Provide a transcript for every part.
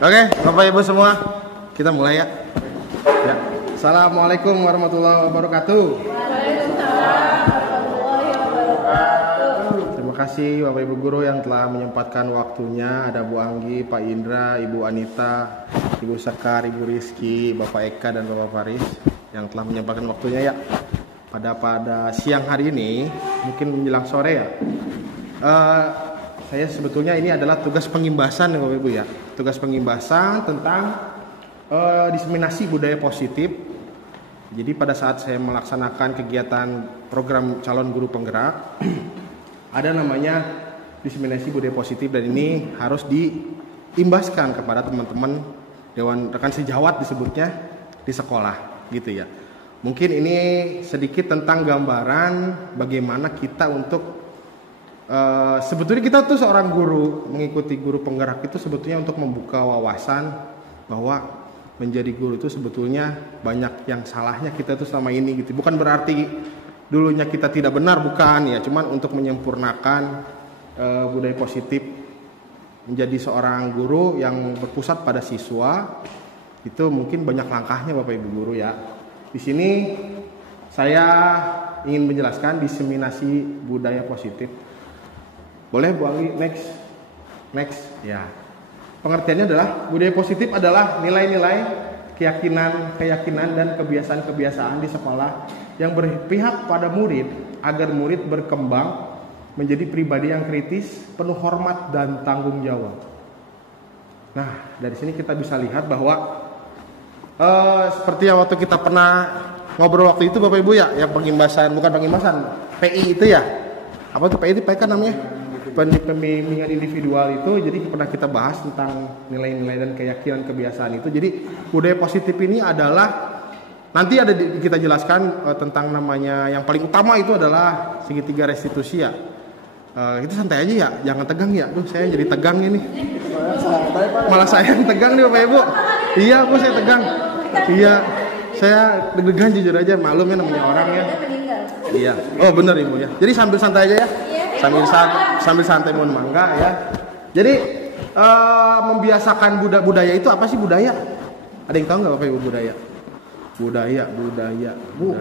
Oke, Bapak Ibu semua, kita mulai ya. Ya. Assalamualaikum warahmatullahi wabarakatuh. Waalaikumsalam warahmatullahi wabarakatuh. Terima kasih Bapak Ibu guru yang telah menyempatkan waktunya. Ada Bu Anggi, Pak Indra, Ibu Anita, Ibu Sekar, Ibu Rizky, Bapak Eka dan Bapak Faris yang telah menyempatkan waktunya ya. Pada siang hari ini, mungkin menjelang sore ya. Saya sebetulnya ini adalah tugas pengimbasan ya Bapak Ibu ya. Tugas pengimbasan tentang diseminasi budaya positif. Jadi pada saat saya melaksanakan kegiatan program calon guru penggerak, ada namanya diseminasi budaya positif dan ini harus diimbaskan kepada teman-teman Dewan Rekan Sejawat disebutnya di sekolah gitu ya. Mungkin ini sedikit tentang gambaran bagaimana kita untuk sebetulnya kita tuh seorang guru, mengikuti guru penggerak itu sebetulnya untuk membuka wawasan bahwa menjadi guru itu sebetulnya banyak yang salahnya kita tuh selama ini gitu. Bukan berarti dulunya kita tidak benar, bukan ya, cuman untuk menyempurnakan budaya positif menjadi seorang guru yang berpusat pada siswa. Itu mungkin banyak langkahnya Bapak Ibu guru ya. Di sini saya ingin menjelaskan diseminasi budaya positif. Boleh Bu Anggi, next ya. Pengertiannya adalah budaya positif adalah nilai-nilai, keyakinan dan kebiasaan-kebiasaan di sekolah yang berpihak pada murid agar murid berkembang menjadi pribadi yang kritis, penuh hormat dan tanggung jawab. Nah, dari sini kita bisa lihat bahwa seperti yang waktu kita pernah ngobrol waktu itu Bapak Ibu ya, yang pengimbasan, bukan pengimbasan, PI itu ya. Apa itu PI? PI kan namanya pembimbingan individual itu. Jadi pernah kita bahas tentang nilai-nilai dan keyakinan kebiasaan itu. Jadi budaya positif ini adalah nanti ada kita jelaskan tentang namanya yang paling utama itu adalah segitiga restitusi ya. Itu santai aja ya, jangan tegang ya. Duh, saya jadi tegang ini. Malah saya yang tegang nih Bapak Ibu. Iya, Bu, saya tegang. Iya, saya deg-degan jujur aja, maklum ya namanya orang ya. Iya. Oh, benar Ibu ya. Jadi sambil santai aja ya. Sambil santai mohon mangga ya. Jadi membiasakan budaya itu apa sih budaya? Ada yang tahu nggak Bapak Ibu budaya? Budaya. Bu,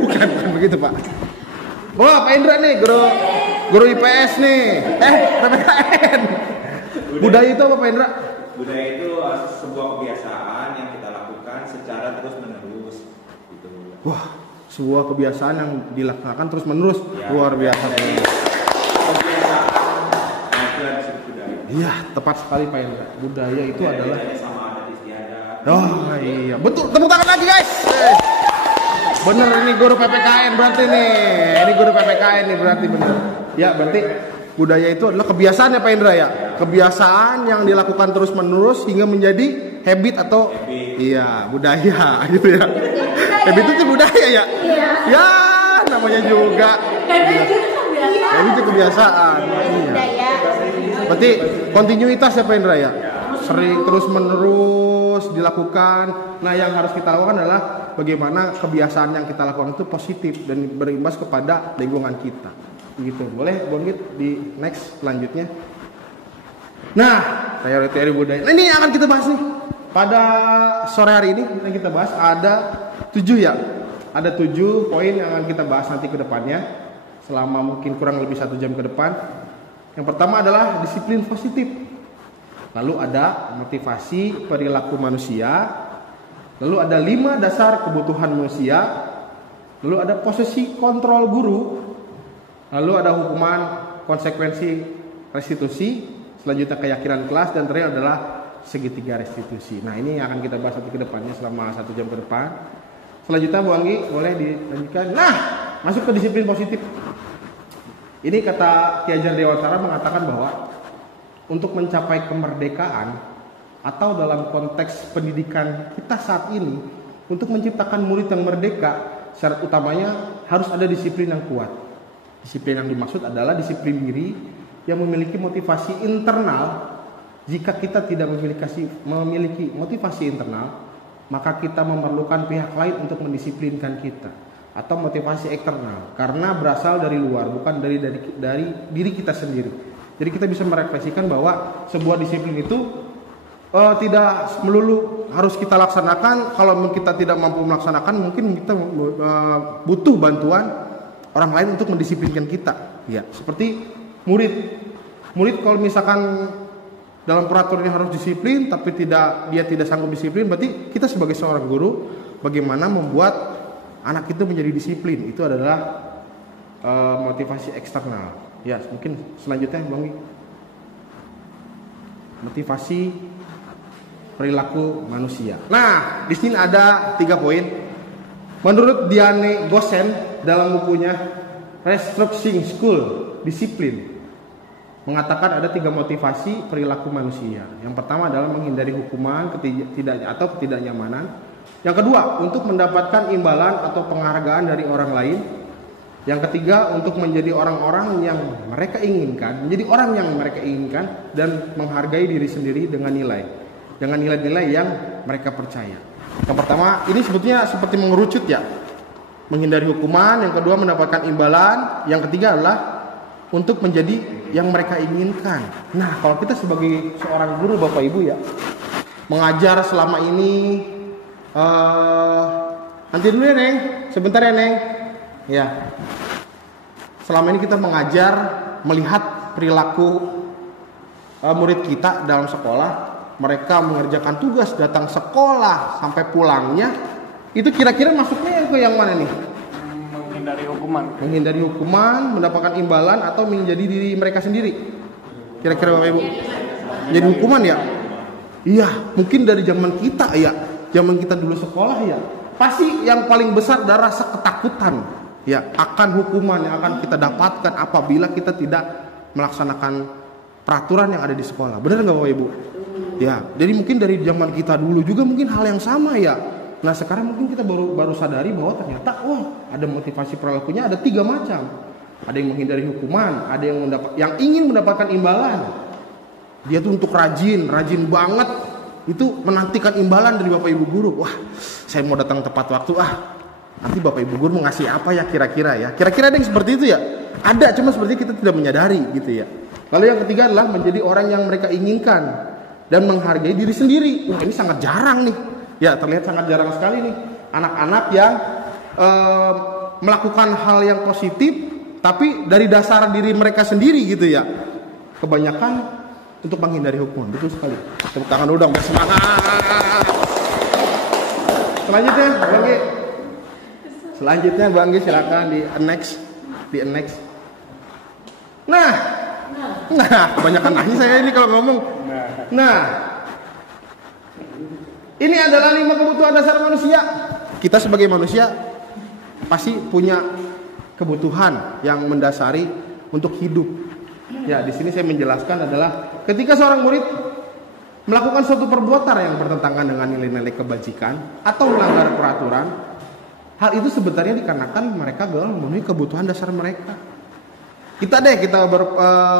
bukan begitu Pak. Wah, Pak Indra nih, guru IPS nih. PPKN. Budaya itu apa Pak Indra? Budaya itu sebuah kebiasaan yang kita lakukan secara terus-menerus gitu. Wah, sebuah kebiasaan yang dilakukan terus-menerus ya, luar biasa. Kebiasaan itu disebut budaya. Iya, tepat sekali Pak Indra. Budaya itu adalah sama adat istiadat. Oh iya, betul. Tepuk tangan lagi guys. Bener ini guru PPKN berarti nih. Ini guru PPKN nih berarti bener. Ya, berarti budaya itu adalah kebiasaan ya Pak Indra ya. Kebiasaan yang dilakukan terus-menerus hingga menjadi habit atau iya, budaya gitu ya. Habit itu budaya ya? Ya, namanya juga. Habit itu kebiasaan. Iya. Berarti kontinuitas ya Pak Indra ya. Sering terus-menerus dilakukan. Nah, yang harus kita lakukan adalah bagaimana kebiasaan yang kita lakukan itu positif dan berimbas kepada lingkungan kita. Begitu. Boleh Bongit di next selanjutnya. Nah, teori budaya. Nah, ini yang akan kita bahas nih. Pada sore hari ini yang kita bahas ada 7 ya. Ada 7 poin yang akan kita bahas nanti ke depannya selama mungkin kurang lebih 1 jam ke depan. Yang pertama adalah disiplin positif. Lalu ada motivasi perilaku manusia. Lalu ada 5 dasar kebutuhan manusia. Lalu ada posisi kontrol guru. Lalu ada hukuman konsekuensi restitusi. Selanjutnya keyakinan kelas dan terakhir adalah segitiga restitusi. Nah, ini yang akan kita bahas nanti ke depannya selama 1 jam ke depan. Selanjutnya Bu Anggi boleh dilanjutkan. Nah, masuk ke disiplin positif. Ini kata Ki Hajar Dewantara mengatakan bahwa untuk mencapai kemerdekaan atau dalam konteks pendidikan kita saat ini, untuk menciptakan murid yang merdeka, syarat utamanya harus ada disiplin yang kuat. Disiplin yang dimaksud adalah disiplin diri yang memiliki motivasi internal. Jika kita tidak memiliki motivasi internal, maka kita memerlukan pihak lain untuk mendisiplinkan kita, atau motivasi eksternal karena berasal dari luar, bukan dari diri kita sendiri. Jadi kita bisa merefleksikan bahwa sebuah disiplin itu tidak melulu harus kita laksanakan. Kalau kita tidak mampu melaksanakan, mungkin kita butuh bantuan orang lain untuk mendisiplinkan kita. Ya, seperti murid kalau misalkan dalam peraturannya harus disiplin, tapi dia tidak sanggup disiplin, berarti kita sebagai seorang guru bagaimana membuat anak itu menjadi disiplin. Itu adalah motivasi eksternal. Ya, mungkin selanjutnya Bang. Motivasi perilaku manusia. Nah, di sini ada 3 poin. Menurut Diane Gosen dalam bukunya Restructuring School Discipline mengatakan ada 3 motivasi perilaku manusia. Yang pertama adalah menghindari hukuman, ketidaknyamanan. Yang kedua, untuk mendapatkan imbalan atau penghargaan dari orang lain. Yang ketiga, untuk menjadi orang-orang yang mereka inginkan, menjadi orang yang mereka inginkan dan menghargai diri sendiri dengan nilai-nilai yang mereka percaya. Yang pertama, ini sebetulnya seperti mengerucut ya. Menghindari hukuman, yang kedua mendapatkan imbalan, yang ketiga adalah untuk menjadi yang mereka inginkan. Nah, kalau kita sebagai seorang guru Bapak Ibu ya, mengajar selama ini nanti dulu ya Neng, sebentar ya Neng. Ya. Selama ini kita mengajar, melihat perilaku murid kita dalam sekolah. Mereka mengerjakan tugas, datang sekolah sampai pulangnya, itu kira-kira masuknya ke yang mana nih? Menghindari hukuman, mendapatkan imbalan atau menjadi diri mereka sendiri. Kira-kira Bapak Ibu, menjadi hukuman ya? Iya, mungkin dari zaman kita ya, zaman kita dulu sekolah ya, pasti yang paling besar adalah rasa ketakutan ya akan hukuman yang akan kita dapatkan apabila kita tidak melaksanakan peraturan yang ada di sekolah. Benar nggak Bapak Ibu? Ya, jadi mungkin dari zaman kita dulu juga mungkin hal yang sama ya. Nah sekarang mungkin kita baru sadari bahwa ternyata ada motivasi perilakunya ada 3 macam. Ada yang menghindari hukuman, ada yang ingin mendapatkan imbalan. Dia tuh untuk rajin banget itu menantikan imbalan dari Bapak Ibu guru. Wah, saya mau datang tepat waktu. Nanti Bapak Ibu guru mau ngasih apa ya kira-kira ya. Kira-kira ada yang seperti itu ya? Ada, cuma seperti kita tidak menyadari gitu ya. Lalu yang ketiga adalah menjadi orang yang mereka inginkan dan menghargai diri sendiri. Wah, ini sangat jarang nih. Ya, terlihat sangat jarang sekali nih anak-anak yang melakukan hal yang positif tapi dari dasar diri mereka sendiri gitu ya. Kebanyakan untuk menghindari hukuman. Betul sekali. Tepuk tangan dulu dong, bersemangat. Selanjutnya Bang Gi silakan di annex. Nah, kebanyakan nanya saya ini kalau ngomong. Nah, ini adalah 5 kebutuhan dasar manusia. Kita sebagai manusia pasti punya kebutuhan yang mendasari untuk hidup. Ya, di sini saya menjelaskan adalah ketika seorang murid melakukan suatu perbuatan yang bertentangan dengan nilai-nilai kebajikan atau melanggar peraturan, hal itu sebenarnya dikarenakan mereka gagal memenuhi kebutuhan dasar mereka. Kita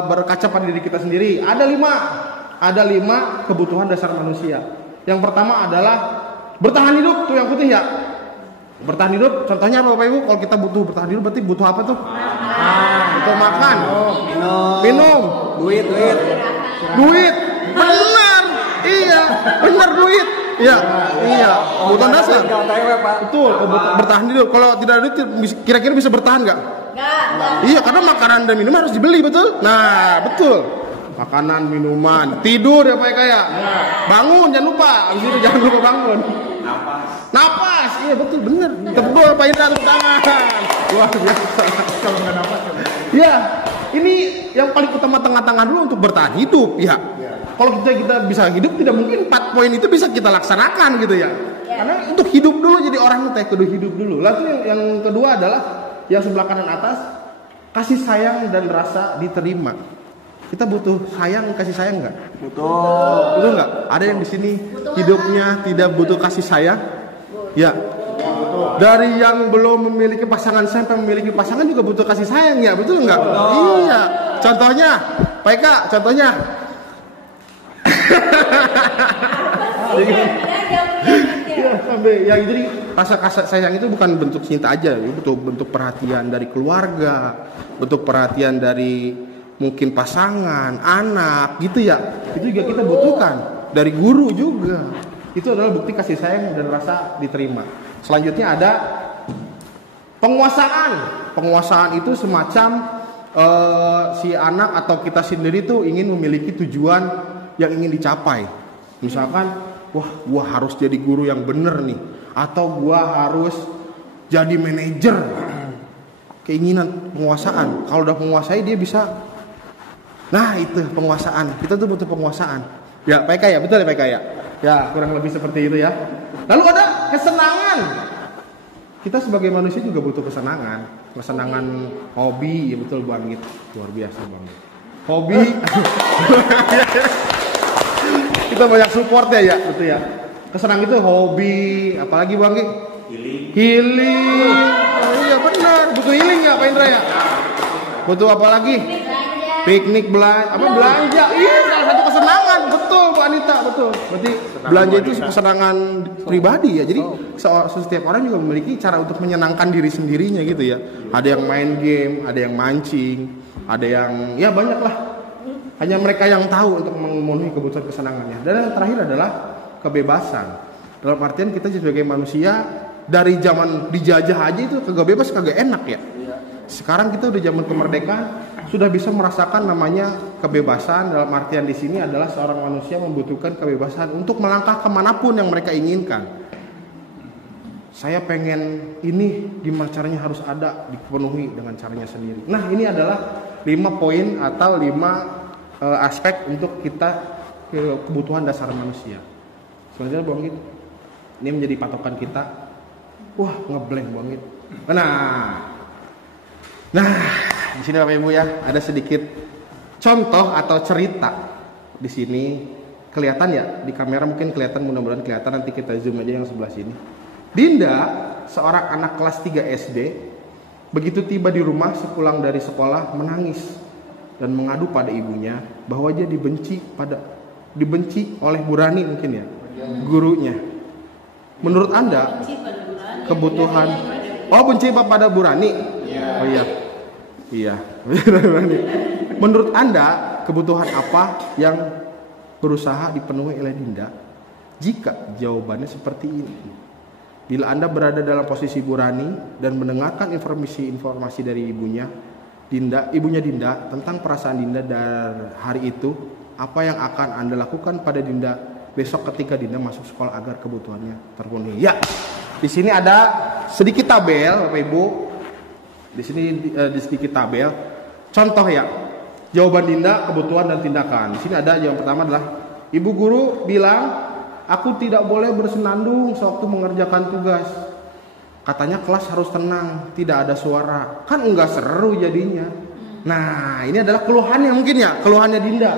berkaca pada diri kita sendiri. Ada 5 kebutuhan dasar manusia. Yang pertama adalah bertahan hidup, tuh yang putih ya. Bertahan hidup, contohnya apa Bapak Ibu? Kalau kita butuh bertahan hidup berarti butuh apa tuh? Butuh makan, minum, duit. Benar. Iya, benar duit. Iya. Kebutuhan dasar. Betul, bertahan hidup. Kalau tidak ada duit kira-kira bisa bertahan enggak? Enggak. Iya, karena makanan dan minuman harus dibeli, betul? Nah, betul. Makanan, minuman, tidur ya Pak ya. Bangun jangan lupa. Abis itu jangan lupa bangun. Napas. Iya betul benar. Tepuk doa Pak Indra, tepuk tangan. Luar biasa. Kalau enggak napas. Ya, ini yang paling utama tengah-tengah dulu untuk bertahan hidup ya. Kalau kita bisa hidup tidak mungkin 4 poin itu bisa kita laksanakan gitu ya. Karena untuk hidup dulu jadi orang itu kudu hidup dulu. Lalu yang kedua adalah yang sebelah kanan atas, kasih sayang dan rasa diterima. Kita butuh kasih sayang nggak? Betul nggak? Ada yang di sini hidupnya tidak butuh kasih sayang? Ya. Dari yang belum memiliki pasangan sampai memiliki pasangan juga butuh kasih sayang ya, betul nggak? Iya. Contohnya, Pak Eka, contohnya. Ya, jadi rasa kasih sayang itu bukan bentuk cinta aja, itu bentuk perhatian dari keluarga, bentuk perhatian dari mungkin pasangan, anak, gitu ya. Itu juga kita butuhkan. dari guru juga. Itu adalah bukti kasih sayang dan rasa diterima. Selanjutnya ada penguasaan. Penguasaan itu semacam si anak atau kita sendiri tuh ingin memiliki tujuan yang ingin dicapai. Misalkan, wah, gua harus jadi guru yang bener nih, atau gua harus jadi manajer. Keinginan penguasaan. Kalau udah menguasai dia bisa. Nah, itu penguasaan. Kita tuh butuh penguasaan. Ya, PK ya, betul ya PK ya. Ya, kurang lebih seperti itu ya. Lalu ada kesenangan. Kita sebagai manusia juga butuh kesenangan. Kesenangan hobi, ya betul Bang Git. Luar biasa Bang. Hobi. Kita banyak support ya, betul ya. Kesenangan itu hobi, apalagi Bang Git? Healing. Oh iya benar, butuh healing ya Pak Indra ya. Butuh apa lagi? Piknik, belanja. Iya, salah satu kesenangan. Betul Bu Anita, betul. Berarti belanja itu kesenangan pribadi ya. Jadi setiap orang juga memiliki cara untuk menyenangkan diri sendirinya gitu ya. Ada yang main game, ada yang mancing, ada yang ya banyak lah. Hanya mereka yang tahu untuk memenuhi kebutuhan kesenangannya. Dan yang terakhir adalah kebebasan. Dalam artian kita sebagai manusia dari zaman dijajah aja itu kagak bebas, kagak enak ya. Sekarang kita udah zaman kemerdekaan, sudah bisa merasakan namanya kebebasan. Dalam artian di sini adalah seorang manusia membutuhkan kebebasan untuk melangkah kemanapun yang mereka inginkan. Saya pengen ini, gimana caranya harus ada, dipenuhi dengan caranya sendiri. Nah, ini adalah 5 poin atau 5 aspek untuk kita kebutuhan dasar manusia. Selanjutnya Bang Git, ini menjadi patokan kita. Wah, ngeblank Bang Git. Nah, di sini Bapak Ibu ya, ada sedikit contoh atau cerita. Di sini kelihatan ya, di kamera mungkin kelihatan, mudah-mudahan kelihatan, nanti kita zoom aja yang sebelah sini. Dinda, seorang anak kelas 3 SD, begitu tiba di rumah sepulang dari sekolah menangis dan mengadu pada ibunya bahwa dia dibenci oleh Bu Rani mungkin ya, gurunya. Menurut Anda, kebutuhan benci pada Bu Rani? Oh iya. Menurut Anda, kebutuhan apa yang berusaha dipenuhi oleh Dinda? Jika jawabannya seperti ini, bila Anda berada dalam posisi Bu Rani dan mendengarkan informasi dari ibunya Dinda tentang perasaan Dinda dari hari itu, apa yang akan Anda lakukan pada Dinda besok ketika Dinda masuk sekolah agar kebutuhannya terpenuhi? Ya, di sini ada sedikit tabel, Bapak Ibu. Di sini di sedikit tabel. Contoh ya, jawaban Dinda, kebutuhan dan tindakan. Di sini ada yang pertama adalah Ibu guru bilang aku tidak boleh bersenandung sewaktu mengerjakan tugas. Katanya kelas harus tenang, tidak ada suara. Kan enggak seru jadinya. Nah, ini adalah keluhannya mungkin ya, keluhannya Dinda.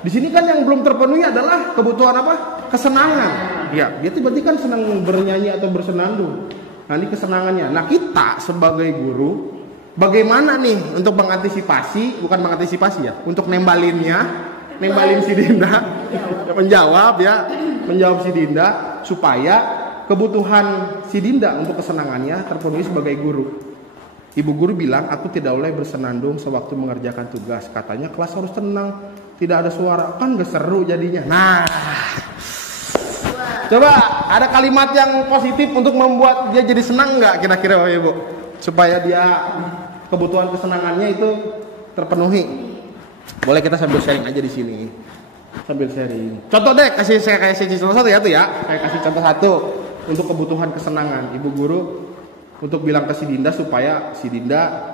Di sini kan yang belum terpenuhi adalah kebutuhan apa? Kesenangan. Ya, dia berarti kan senang bernyanyi atau bersenandung. Nah, ini kesenangannya. Nah, kita sebagai guru bagaimana nih untuk mengantisipasi, bukan mengantisipasi ya, untuk nembalin si Dinda, menjawab si Dinda supaya kebutuhan si Dinda untuk kesenangannya terpenuhi sebagai guru. Ibu guru bilang aku tidak boleh bersenandung sewaktu mengerjakan tugas. Katanya kelas harus tenang, tidak ada suara. Kan gak seru jadinya. Nah, coba ada kalimat yang positif untuk membuat dia jadi senang nggak kira-kira Bapak Ibu? Supaya dia kebutuhan kesenangannya itu terpenuhi. Boleh kita sambil sharing aja di sini. Sambil sharing. Contoh deh, saya kasih contoh satu ya tuh ya. Saya kasih contoh satu untuk kebutuhan kesenangan. Ibu guru untuk bilang ke si Dinda supaya si Dinda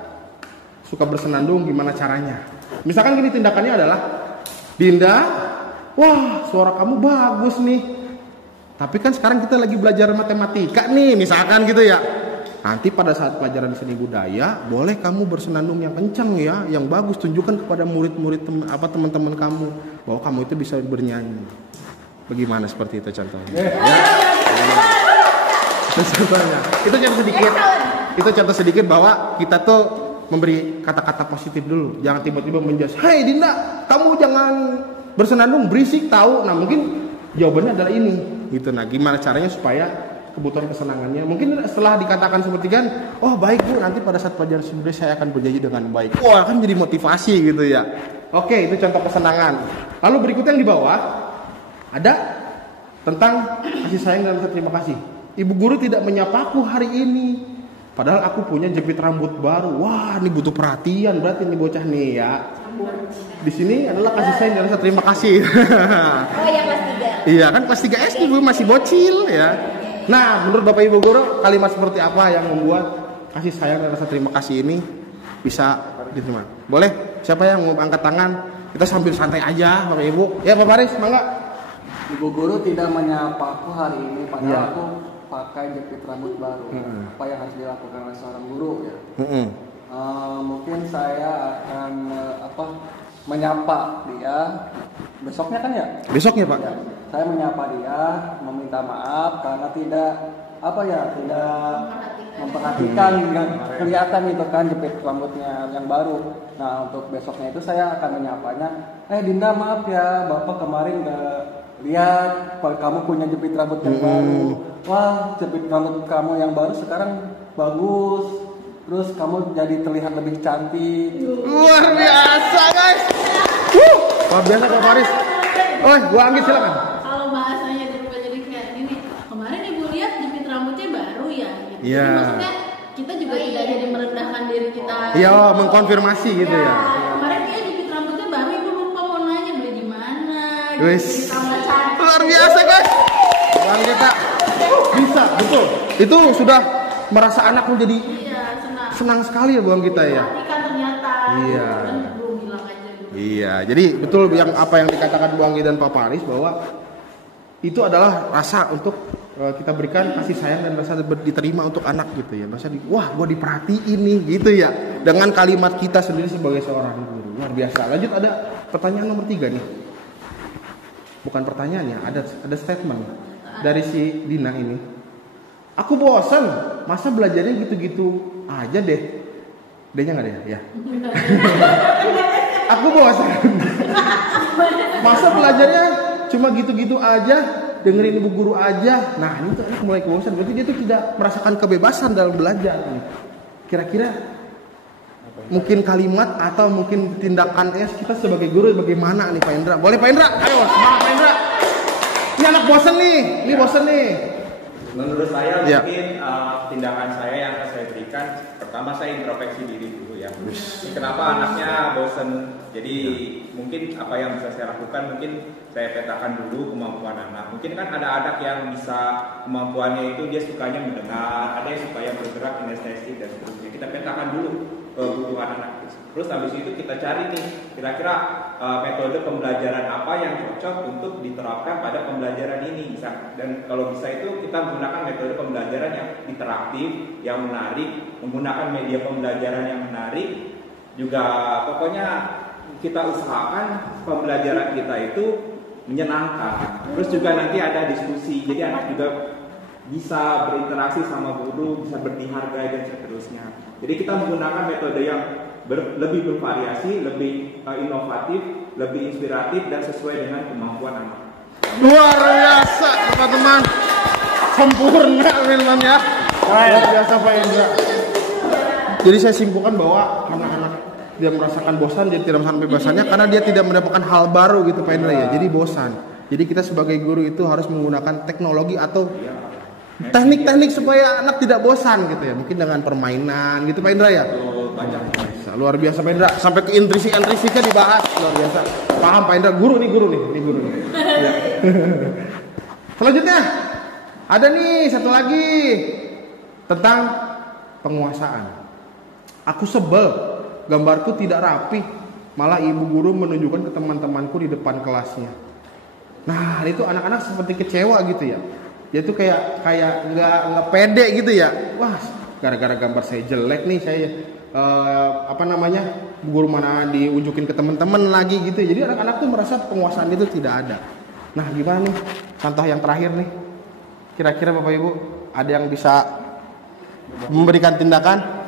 suka bersenandung, gimana caranya? Misalkan gini, tindakannya adalah Dinda, wah suara kamu bagus nih. Tapi kan sekarang kita lagi belajar matematika nih, misalkan gitu ya. Nanti pada saat pelajaran seni budaya, boleh kamu bersenandung yang kencang ya, yang bagus, tunjukkan kepada murid-murid teman-teman kamu bahwa kamu itu bisa bernyanyi. Bagaimana seperti itu contohnya? Ya. Contohnya. Itu contoh sedikit. Itu contoh sedikit bahwa kita tuh memberi kata-kata positif dulu. Jangan tiba-tiba menjudge, "Hei Dinda, kamu jangan bersenandung, berisik tahu." Nah, mungkin jawabannya adalah ini. Gitu. Nah, gimana caranya supaya kebutuhan kesenangannya mungkin setelah dikatakan seperti kan, oh baik Bu, nanti pada saat pelajaran seni budaya saya akan bernyanyi dengan baik. Wah, kan jadi motivasi gitu ya. Oke, itu contoh kesenangan. Lalu berikutnya yang di bawah, Ada tentang kasih sayang dan rasa terima kasih. Ibu guru tidak menyapaku hari ini, padahal aku punya jepit rambut baru. Wah, ini butuh perhatian berarti ini bocah nih ya. Di sini adalah kasih sayang dan rasa terima kasih. Oh ya kelas 3. Iya kan kelas 3 SD Bu, masih bocil ya. Nah, menurut Bapak Ibu guru, kalimat seperti apa yang membuat kasih sayang dan rasa terima kasih ini bisa diterima? Boleh? Siapa yang mau angkat tangan? Kita sambil santai aja Bapak Ibu. Ya Pak Faris, mangga. Ibu guru tidak menyapaku hari ini, padahal Iya. aku pakai jepit rambut baru. Apa yang harus dilakukan oleh seorang guru ya? Mungkin saya akan menyapa dia. Besoknya kan ya? Besoknya Pak. Ya, saya menyapa dia, meminta maaf karena tidak memperhatikan dengan kelihatan itu kan jepit rambutnya yang baru. Nah untuk besoknya itu saya akan menyapanya. Dinda maaf ya, Bapak kemarin gak lihat kalau kamu punya jepit rambut yang baru. Wah jepit rambut kamu yang baru sekarang bagus. Terus kamu jadi terlihat lebih cantik. Luar biasa guys. Luar biasa Pak Faris. Oh, gua Anggit silakan. Kalau bahasanya dirubah jadi kayak gini, kemarin ibu lihat jepit rambutnya baru ya. Gitu. Iya. Jadi maksudnya kita juga tidak jadi merendahkan diri kita. Iya, mengkonfirmasi gitu ya. Kemarin dia jepit rambutnya baru, ibu lupa mau nanya beli di mana. Wis. Jadi tambah cantik. Luar biasa guys. Bang kita bisa, betul. Itu sudah merasa anak menjadi Iya, senang sekali ya Bang kita ya. Perhatikan ternyata. Iya. Kan belum bilang aja dulu. Iya, jadi betul yang apa yang dikatakan Bu Anggi dan Pak Faris bahwa itu adalah rasa untuk kita berikan kasih sayang dan rasa diterima untuk anak gitu ya. Rasa wah, gua diperhatiin nih gitu ya. Dengan kalimat kita sendiri sebagai seorang guru. Luar biasa. Lanjut ada pertanyaan nomor 3 nih. Bukan pertanyaannya, ada statement dari si Dina ini. Aku bosan, masa belajarnya gitu-gitu aja deh. D-nya nggak ada ya? Aku bosan. Masa belajarnya cuma gitu-gitu aja, dengerin ibu guru aja. Nah ini tuh anak mulai bosan. Berarti dia tuh tidak merasakan kebebasan dalam belajar. Kira-kira mungkin kalimat atau mungkin tindakan kita sebagai guru bagaimana nih Pak Indra? Boleh Pak Indra? Ayo semangat Pak Indra. Ini anak bosan nih, ini bosan nih. Menurut saya Ya. mungkin tindakan saya yang akan saya berikan, pertama saya introspeksi diri dulu ya. Kenapa anaknya bosen? Jadi mungkin apa yang bisa saya lakukan, mungkin saya petakan dulu kemampuan anak. Mungkin kan ada anak yang bisa kemampuannya itu dia sukanya mendengar, ada yang sukanya bergerak kinestetik dan seterusnya. Kita petakan dulu kebutuhan anak. Terus habis itu kita cari nih kira-kira metode pembelajaran apa yang cocok untuk diterapkan pada pembelajaran ini. Dan kalau bisa itu kita menggunakan metode pembelajaran yang interaktif, yang menarik, menggunakan media pembelajaran yang menarik. Juga pokoknya kita usahakan pembelajaran kita itu menyenangkan. Terus juga nanti ada diskusi. Jadi anak juga bisa berinteraksi sama guru, bisa berdihargai dan seterusnya. Jadi kita menggunakan metode yang lebih bervariasi, lebih inovatif, lebih inspiratif dan sesuai dengan kemampuan anak. Luar biasa teman-teman. Sempurna Wilman ya. Luar biasa Pak Indra. Jadi saya simpulkan bahwa anak-anak dia merasakan bosan, dia tidak merasakan kebebasannya karena dia tidak mendapatkan hal baru gitu Pak Indra ya. Jadi bosan. Jadi kita sebagai guru itu harus menggunakan teknologi atau teknik-teknik supaya anak tidak bosan gitu ya. Mungkin dengan permainan gitu Pak Indra ya. Banyak. Luar biasa Pak Indra. Sampai ke intrisi-intrisika dibahas. Luar biasa. Paham Pak Indra. Guru nih. Ini guru nih. Ya. Selanjutnya ada nih satu lagi tentang penguasaan. Aku sebel, gambarku tidak rapi, malah ibu guru menunjukkan ke teman-temanku di depan kelasnya. Nah itu anak-anak seperti kecewa gitu ya. Dia tuh kayak nggak pede gitu ya. Wah gara-gara gambar saya jelek nih saya guru mana diunjukin ke teman-teman lagi gitu. Jadi anak-anak tuh merasa penguasaan itu tidak ada. Nah gimana nih contoh yang terakhir nih? Kira-kira Bapak Ibu ada yang bisa memberikan tindakan?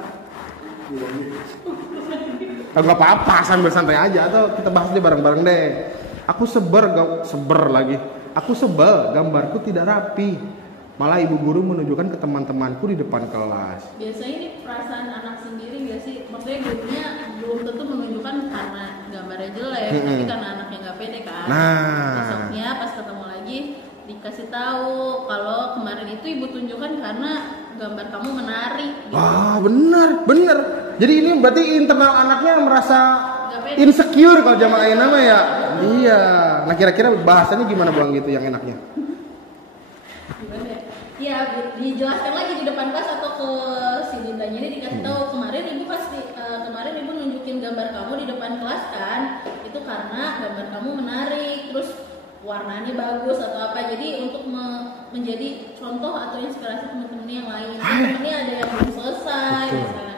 Gak apa-apa, sambil santai aja atau kita bahas dia bareng-bareng deh. Aku sebel, gambarku tidak rapi, malah ibu guru menunjukkan ke teman-temanku di depan kelas. Biasanya ini perasaan anak sendiri nggak sih? Maksudnya gurunya belum tentu menunjukkan karena gambarnya jelek, tapi karena anaknya nggak pede kan. Nah. Besoknya pas ketemu lagi dikasih tahu kalau kemarin itu ibu tunjukkan karena gambar kamu menarik. Gitu. Wah, benar. Jadi ini berarti internal anaknya merasa Nggak pede. insecure kalau zaman ayah nama ya. Iya. Nah kira-kira bahasanya gimana Bang gitu yang enaknya? Gimana ya? Ya dijelaskan lagi di depan kelas atau ke si Dindanya ini dikasih tahu kemarin ibu nunjukin gambar kamu di depan kelas kan, itu karena gambar kamu menarik, terus warnanya bagus atau apa, jadi untuk menjadi contoh atau inspirasi teman-teman yang lain. Temennya ada yang belum selesai misalnya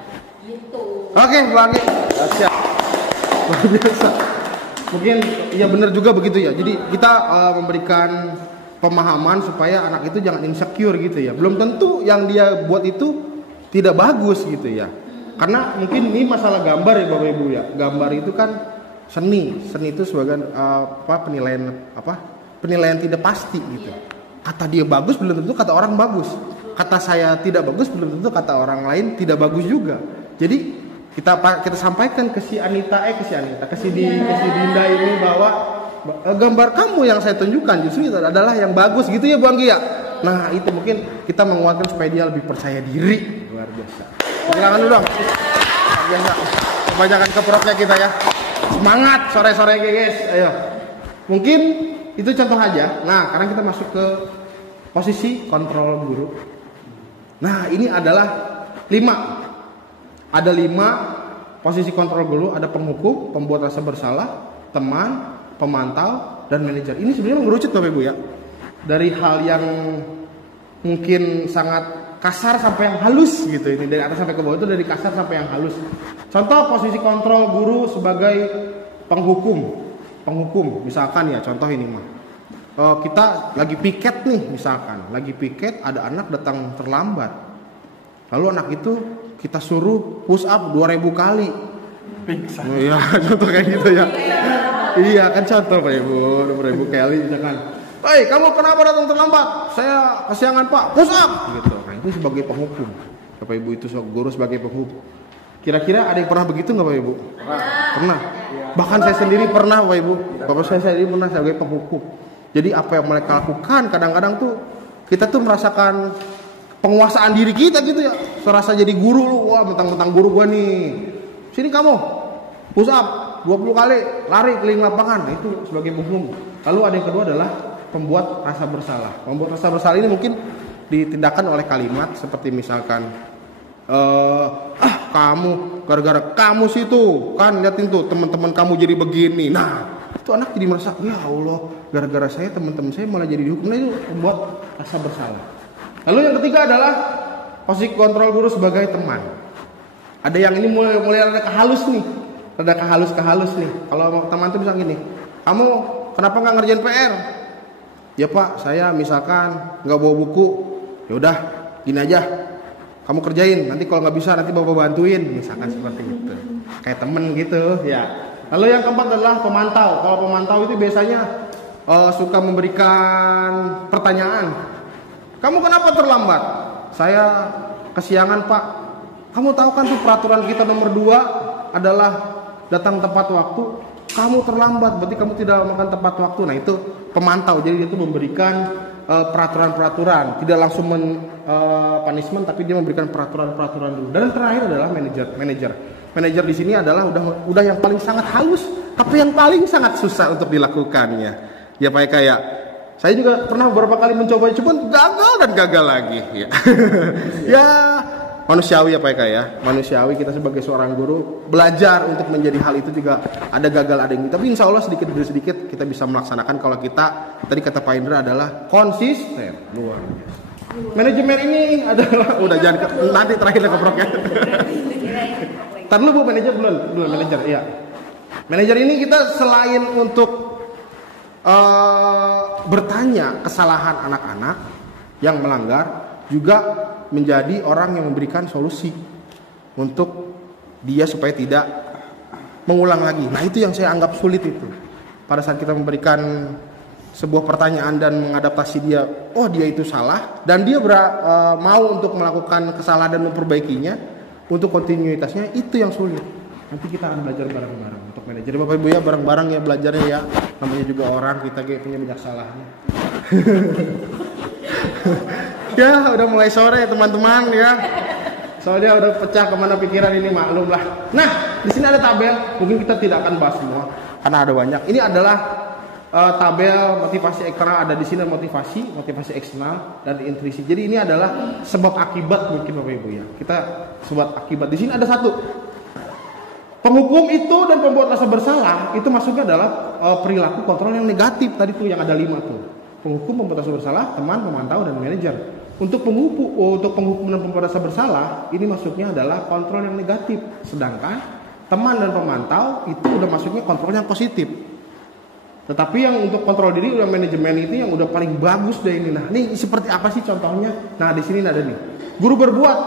gitu. Oke, Bang. Siap. Luar biasa. Mungkin ya benar juga begitu ya. Jadi kita memberikan pemahaman supaya anak itu jangan insecure gitu ya. Belum tentu yang dia buat itu tidak bagus gitu ya. Karena mungkin ini masalah gambar ya Bapak Ibu ya. Gambar itu kan seni itu sebagai penilaian tidak pasti gitu. Kata dia bagus belum tentu kata orang bagus. Kata saya tidak bagus belum tentu kata orang lain tidak bagus juga. Jadi kita sampaikan ke si Dinda ini bahwa gambar kamu yang saya tunjukkan justru itu adalah yang bagus gitu ya Bang Gia. Nah itu mungkin kita menguatkan supaya dia lebih percaya diri. Luar biasa. Silakan dulu dong. Luar biasa. Kebanyakan keproknya kita ya. Semangat sore-sore guys. Ayo. Mungkin itu contoh aja. Nah sekarang kita masuk ke posisi kontrol guru. Nah ini adalah 5. Ada 5 posisi kontrol guru. Ada penghukum, pembuat rasa bersalah, teman, pemantau, dan manajer. Ini sebenarnya mengerucut Bapak Ibu ya. Dari hal yang mungkin sangat kasar sampai yang halus gitu. Ini dari atas sampai ke bawah itu dari kasar sampai yang halus. Contoh posisi kontrol guru sebagai penghukum. Misalkan ya contoh ini mah. Kita lagi piket nih misalkan. Lagi piket ada anak datang terlambat. Lalu anak itu kita suruh push up 2000 kali. Pingsan. Iya, contoh kayak gitu ya. Iya kan contoh Pak Ibu, 2000 kali misalkan. Hei, kamu kenapa datang terlambat? Saya kesiangan Pak, push up gitu. Nah, itu sebagai penghukum. Bapak Ibu itu guru sebagai penghukum. Kira-kira ada yang pernah begitu nggak Bapak Ibu? Pernah. Bahkan saya sendiri pernah Bapak Ibu. Bapak saya sendiri pernah sebagai penghukum. Jadi apa yang mereka lakukan kadang-kadang tuh kita tuh merasakan penguasaan diri kita gitu ya. Serasa jadi guru lu, wah mentang-mentang guru gua nih. Sini kamu, push up 20 kali, lari keliling lapangan. Nah, itu sebagai penghukum. Lalu ada yang kedua adalah pembuat rasa bersalah. Pembuat rasa bersalah ini mungkin ditindakan oleh kalimat seperti misalkan kamu gara-gara kamu situ kan liatin tuh teman-teman kamu jadi begini. Nah itu anak jadi merasa ya Allah gara-gara saya teman-teman saya malah jadi dihukum. Nah itu membuat rasa bersalah. Lalu yang ketiga adalah posisi kontrol guru sebagai teman. Ada yang ini mulai ada kehalus nih. Ada kehalus nih. Kalau teman tuh bisa gini, kamu kenapa nggak ngerjain PR? Ya Pak, saya misalkan nggak bawa buku. Ya udah, gini aja. Kamu kerjain. Nanti kalau nggak bisa nanti bapak bantuin. Misalkan seperti itu. Kayak temen gitu. Ya. Lalu yang keempat adalah pemantau. Kalau pemantau itu biasanya suka memberikan pertanyaan. Kamu kenapa terlambat? Saya kesiangan Pak. Kamu tahu kan tuh peraturan kita nomor 2 adalah datang tepat waktu. Kamu terlambat, berarti kamu tidak makan tepat waktu. Nah itu pemantau. Jadi dia itu memberikan peraturan-peraturan, tidak langsung punishment, tapi dia memberikan peraturan-peraturan dulu. Dan yang terakhir adalah manajer. Manajer di sini adalah udah yang paling sangat halus, tapi yang paling sangat susah untuk dilakukannya. Ya Pak Eka ya. Saya juga pernah beberapa kali mencoba, cuman gagal lagi. Ya. Ya manusiawi ya Pak Eka ya. Manusiawi kita sebagai seorang guru belajar untuk menjadi hal itu juga ada gagal ada yang ini. Tapi insya Allah sedikit demi sedikit kita bisa melaksanakan kalau kita tadi kata Pak Indra adalah konsisten. Luar biasa. Manajemen ini adalah udah jangan nanti terakhir keproknya. Tar dulu Bu manajer belum manajer iya. Manajer ini kita selain untuk bertanya kesalahan anak-anak yang melanggar juga menjadi orang yang memberikan solusi untuk dia supaya tidak mengulang lagi. Nah itu yang saya anggap sulit itu. Pada saat kita memberikan sebuah pertanyaan dan mengadaptasi dia, oh dia itu salah, dan dia mau untuk melakukan kesalahan dan memperbaikinya, untuk kontinuitasnya itu yang sulit. Nanti kita akan belajar bareng-bareng untuk manajer. Bapak Ibu ya, bareng-bareng ya belajarnya ya. Namanya juga orang, kita punya banyak salahnya. Ya udah mulai sore teman-teman ya. Soalnya udah pecah kemana pikiran ini, maklum lah. Nah di sini ada tabel, mungkin kita tidak akan bahas semua karena ada banyak. Ini adalah tabel motivasi eksternal, ada di sini motivasi eksternal dan intrinsik. Jadi ini adalah sebab akibat mungkin Bapak Ibu ya. Kita sebab akibat. Di sini ada satu. Penghukum itu dan pembuat rasa bersalah itu masuknya adalah perilaku kontrol yang negatif tadi tuh yang ada 5 tuh. Penghukum, pembuat rasa bersalah, teman, pemantau dan manajer. Untuk penghukum dan pembuat rasa bersalah ini masuknya adalah kontrol yang negatif. Sedangkan teman dan pemantau itu udah masuknya kontrol yang positif. Tetapi yang untuk kontrol diri udah manajemen itu yang udah paling bagus deh ini. Nah, ini seperti apa sih contohnya? Nah, di sini ada nih. Guru berbuat.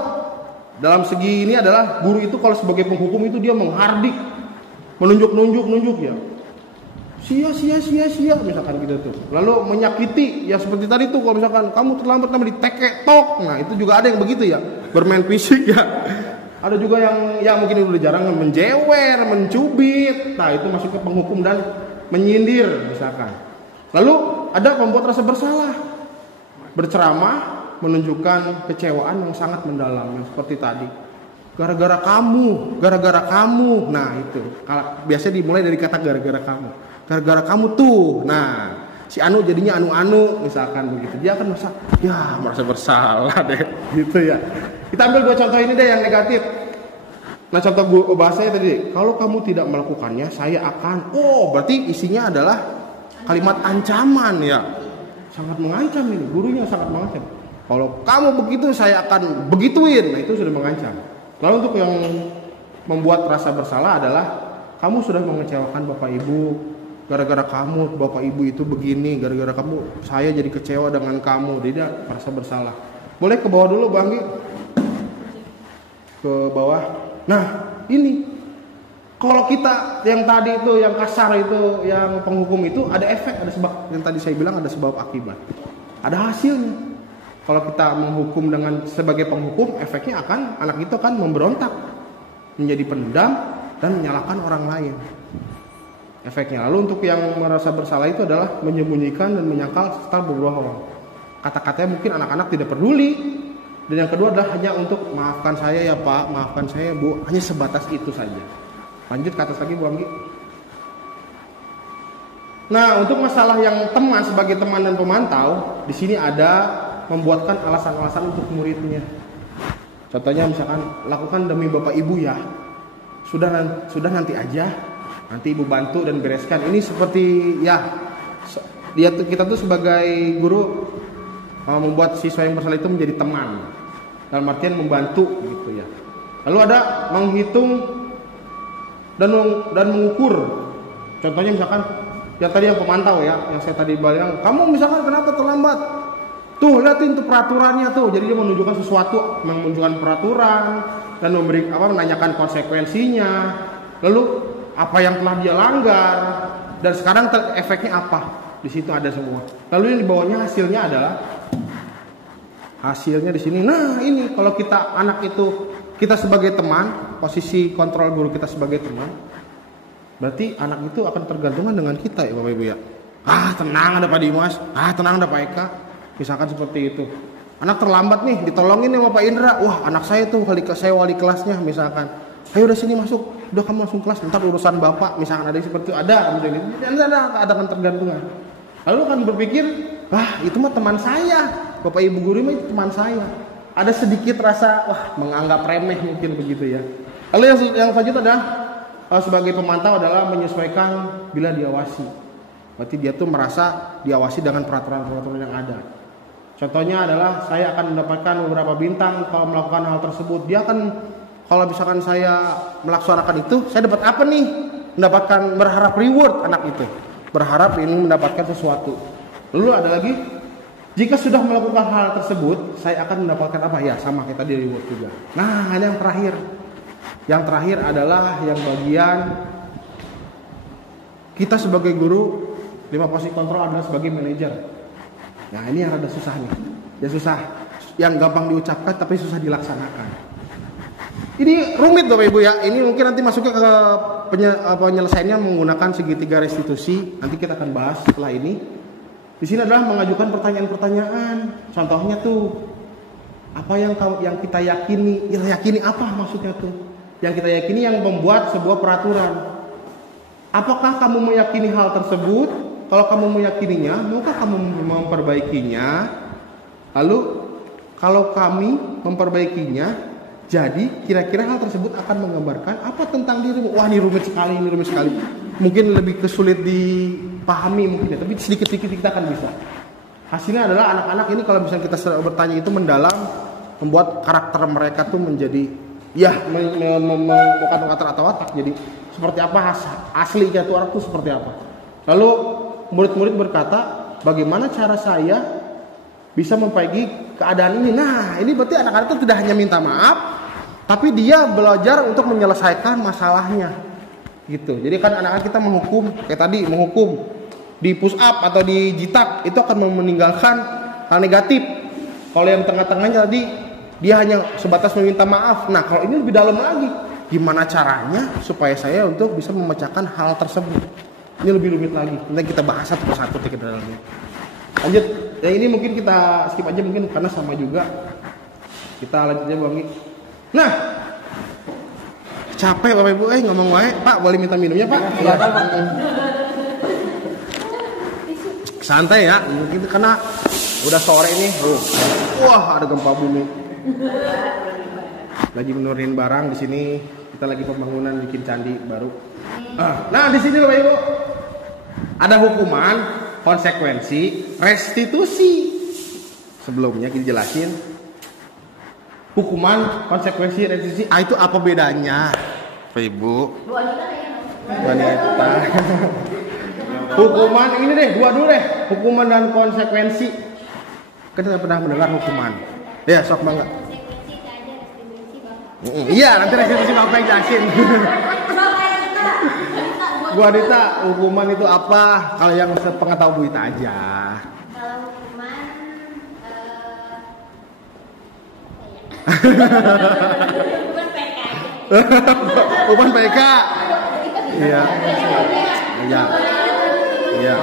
Dalam segi ini adalah guru itu kalau sebagai penghukum itu dia menghardik, menunjuk ya. Sia misalkan gitu tuh. Lalu menyakiti ya seperti tadi tuh kalau misalkan kamu terlambat nama ditekek tok. Nah, itu juga ada yang begitu ya. Bermain fisik ya. Ada juga yang mungkin udah jarang menjewer, mencubit. Nah, itu masuk ke penghukum dan menyindir misalkan. Lalu ada pembuat rasa bersalah. Berceramah menunjukkan kecewaan yang sangat mendalam yang seperti tadi. Gara-gara kamu. Nah, itu. Biasanya dimulai dari kata gara-gara kamu. Gara-gara kamu tuh. Nah, si Anu jadinya anu misalkan begitu. Dia akan merasa bersalah deh gitu ya. Kita ambil 2 contoh ini deh yang negatif. Nah, contoh bahasanya tadi, kalau kamu tidak melakukannya, saya akan. Oh, berarti isinya adalah kalimat ancaman ya. Sangat mengancam ini, gurunya sangat mengancam. Kalau kamu begitu, saya akan begituin. Nah, itu sudah mengancam. Lalu untuk yang membuat rasa bersalah adalah kamu sudah mengecewakan Bapak Ibu. Gara-gara kamu, Bapak Ibu itu begini. Gara-gara kamu, saya jadi kecewa dengan kamu. Dia merasa bersalah. Boleh ke bawah dulu, Bang Gi. Ke bawah. Nah, ini kalau kita yang tadi itu, yang kasar itu, yang penghukum itu ada efek, ada sebab. Yang tadi saya bilang ada sebab akibat. Ada hasilnya. Kalau kita menghukum dengan sebagai penghukum, efeknya anak itu akan memberontak, menjadi pendendam dan menyalahkan orang lain. Efeknya. Lalu untuk yang merasa bersalah itu adalah menyembunyikan dan menyangkal serta berbohong. Kata-katanya mungkin anak-anak tidak peduli. Dan yang kedua adalah hanya untuk maafkan saya ya Pak, maafkan saya Bu, hanya sebatas itu saja. Lanjut ke atas lagi Bu Anggi. Nah, untuk masalah yang teman sebagai teman dan pemantau, di sini ada membuatkan alasan-alasan untuk muridnya. Contohnya misalkan lakukan demi Bapak Ibu ya. Sudah nanti aja. Nanti Ibu bantu dan bereskan. Ini seperti ya kita tuh sebagai guru membuat siswa yang bersalah itu menjadi teman. Dalam artian membantu gitu ya. Lalu ada menghitung dan mengukur. Contohnya misalkan yang tadi yang pemantau ya, yang saya tadi bilang, kamu misalkan kenapa terlambat? Tuh lihatin tuh peraturannya tuh. Jadi dia menunjukkan sesuatu, menunjukkan peraturan dan menanyakan konsekuensinya. Lalu apa yang telah dia langgar dan sekarang efeknya apa? Di situ ada semua. Lalu yang di bawahnya hasilnya di sini. Nah, ini kalau kita anak itu kita sebagai teman, posisi kontrol guru kita sebagai teman, berarti anak itu akan tergantungan dengan kita ya Bapak Ibu ya. Tenang ada Pak Dimas, tenang ada Pak Eka. Misalkan seperti itu. Anak terlambat nih, ditolongin sama Pak Indra. Wah, anak saya tuh saya wali kelasnya misalkan. Ayo udah sini masuk. Udah kamu langsung kelas, ntar urusan Bapak. Misalkan ada seperti itu, ada ada kan tergantungan. Lalu kan berpikir, itu mah teman saya. Bapak Ibu guru mah itu teman saya. Ada sedikit rasa menganggap remeh mungkin begitu ya. Lalu yang selanjutnya adalah sebagai pemantau adalah menyesuaikan bila diawasi. Berarti dia tuh merasa diawasi dengan peraturan-peraturan yang ada. Contohnya adalah saya akan mendapatkan beberapa bintang kalau melakukan hal tersebut. Dia akan kalau misalkan saya melaksanakan itu, saya dapat apa nih? Berharap reward anak itu. Berharap ini mendapatkan sesuatu. Lalu ada lagi, jika sudah melakukan hal tersebut, saya akan mendapatkan apa? Ya sama kayak tadi reward juga. Nah, yang terakhir. Yang terakhir adalah yang bagian kita sebagai guru 5 posisi kontrol adalah sebagai manajer. Nah ini yang rada susah nih. Ya susah, yang gampang diucapkan tapi susah dilaksanakan. Ini rumit Bapak Ibu ya. Ini mungkin nanti masuknya ke penyelesaiannya menggunakan segitiga restitusi. Nanti kita akan bahas setelah ini. Di sini adalah mengajukan pertanyaan-pertanyaan. Contohnya tuh apa yang kita yakini? Ya, yakini apa maksudnya tuh? Yang kita yakini yang membuat sebuah peraturan. Apakah kamu meyakini hal tersebut? Kalau kamu meyakininya, maukah kamu memperbaikinya? Lalu kalau kami memperbaikinya, jadi kira-kira hal tersebut akan menggambarkan apa tentang dirimu? Wah, ini rumit sekali, ini rumit sekali. Mungkin lebih kesulit dipahami mungkin ya, tapi sedikit-sedikit kita akan bisa. Hasilnya adalah anak-anak ini kalau misalnya kita bertanya itu mendalam, membuat karakter mereka tuh menjadi bukan watak. Jadi seperti apa aslinya tuh orang tuh seperti apa. Lalu murid-murid berkata, bagaimana cara saya bisa memperbaiki keadaan ini? Nah, ini berarti anak-anak itu tidak hanya minta maaf, tapi dia belajar untuk menyelesaikan masalahnya. Gitu. Jadi kan anak-anak kita menghukum, kayak tadi menghukum di push up atau di jitak itu akan meninggalkan hal negatif. Kalau yang tengah-tengahnya tadi dia hanya sebatas meminta maaf. Nah, kalau ini lebih dalam lagi, gimana caranya supaya saya untuk bisa memecahkan hal tersebut? Ini lebih rumit lagi. Nanti kita bahas satu persatu ke dalamnya. Lanjut. Ya ini mungkin kita skip aja mungkin karena sama juga. Kita lanjut aja Bang. Nah, capek Bapak Ibu ngomong wae. Pak, boleh minta minumnya, Pak? Iya, Pak. Santai ya. Mungkin karena udah sore ini. Wah, ada gempa bumi. Lagi menurunin barang di sini. Kita lagi pembangunan bikin candi baru. Nah, di sini Bapak Ibu ada hukuman, konsekuensi, restitusi. Sebelumnya kita jelasin hukuman, konsekuensi, restitusi. Itu apa bedanya, Bapak Ibu? Wanita. Hukuman ini deh, dua dulu deh. Hukuman dan konsekuensi. Kita pernah mendengar hukuman. Ya, sok banget. Iya, nanti restitusi Bapak yang jelasin. Bu Adita, hukuman itu apa? Kalau yang sepengetahuan Bu Ita aja. Kalau hukuman, hukuman PK. Hukuman PK. Iya. Iya. Iya.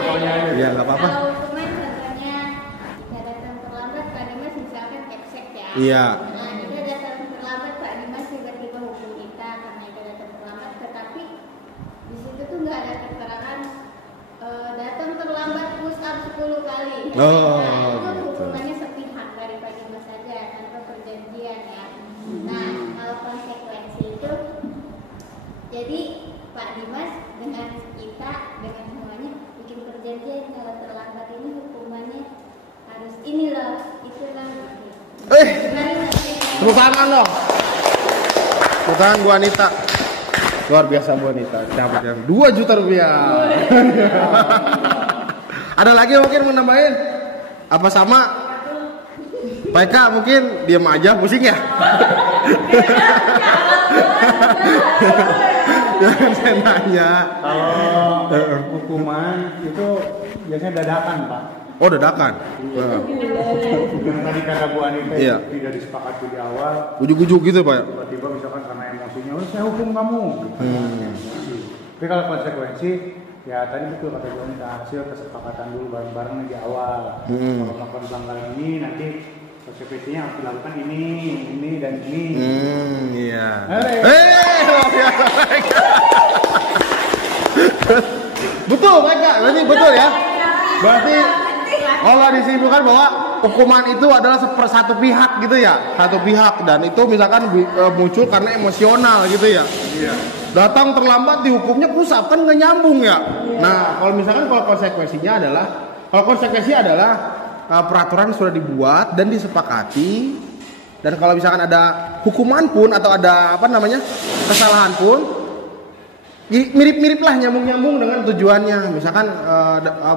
Iya, nggak apa-apa. Kalau hukuman contohnya jika datang terlambat, Pak Dimas misalkan eksek ya. Iya. Nah, jika datang terlambat, Pak Dimas tiba-tiba hukum kita karena kita datang terlambat, tetapi di situ tuh nggak ada keterangan datang terlambat push up 10 kali. Oh, Nah, itu gitu. hukumannya sepihak dari Pak Dimas saja tanpa perjanjian ya. Nah, kalau konsekuensi itu, jadi Pak Dimas dengan kita dengan semuanya bikin perjanjian kalau terlambat ini hukumannya harus ini loh, itu loh. Tepuk tangan dong. Tepuk tangan Bu Anita. Luar biasa Bu Anita. Dapat yang 2 juta rupiah. Ada lagi yang mungkin mau nambahin? Apa sama? Pak Eka mungkin diam aja, pusing ya? Jangan saya nanya. Kalau hukuman itu biasanya dadakan Pak. Oh, dadakan. Wah. Yang tadi kata Bu Anita Iya. tidak disepakati di awal, Ujuk-ujuk gitu Pak. tiba-tiba misalkan karena emosinya, oh saya hukum kamu. Tapi kalau konsekuensi, ya tadi betul kata Bu Anita, hasil kesepakatan dulu bareng-bareng di awal. Kalau melakukan pelanggaran ini nanti konsekuensinya harus dilakukan ini dan ini. Iya. Luar biasa. Betul Pak, berarti betul ya. Berarti kalau disimpulkan bahwa hukuman itu adalah sepersatu pihak gitu ya, satu pihak, dan itu misalkan muncul karena emosional gitu ya. Iya. Datang terlambat dihukumnya pusap kan nggak nyambung ya. Nah kalau misalkan konsekuensinya adalah peraturan sudah dibuat dan disepakati, dan kalau misalkan ada hukuman pun atau ada kesalahan pun mirip-mirip lah, nyambung-nyambung dengan tujuannya. Misalkan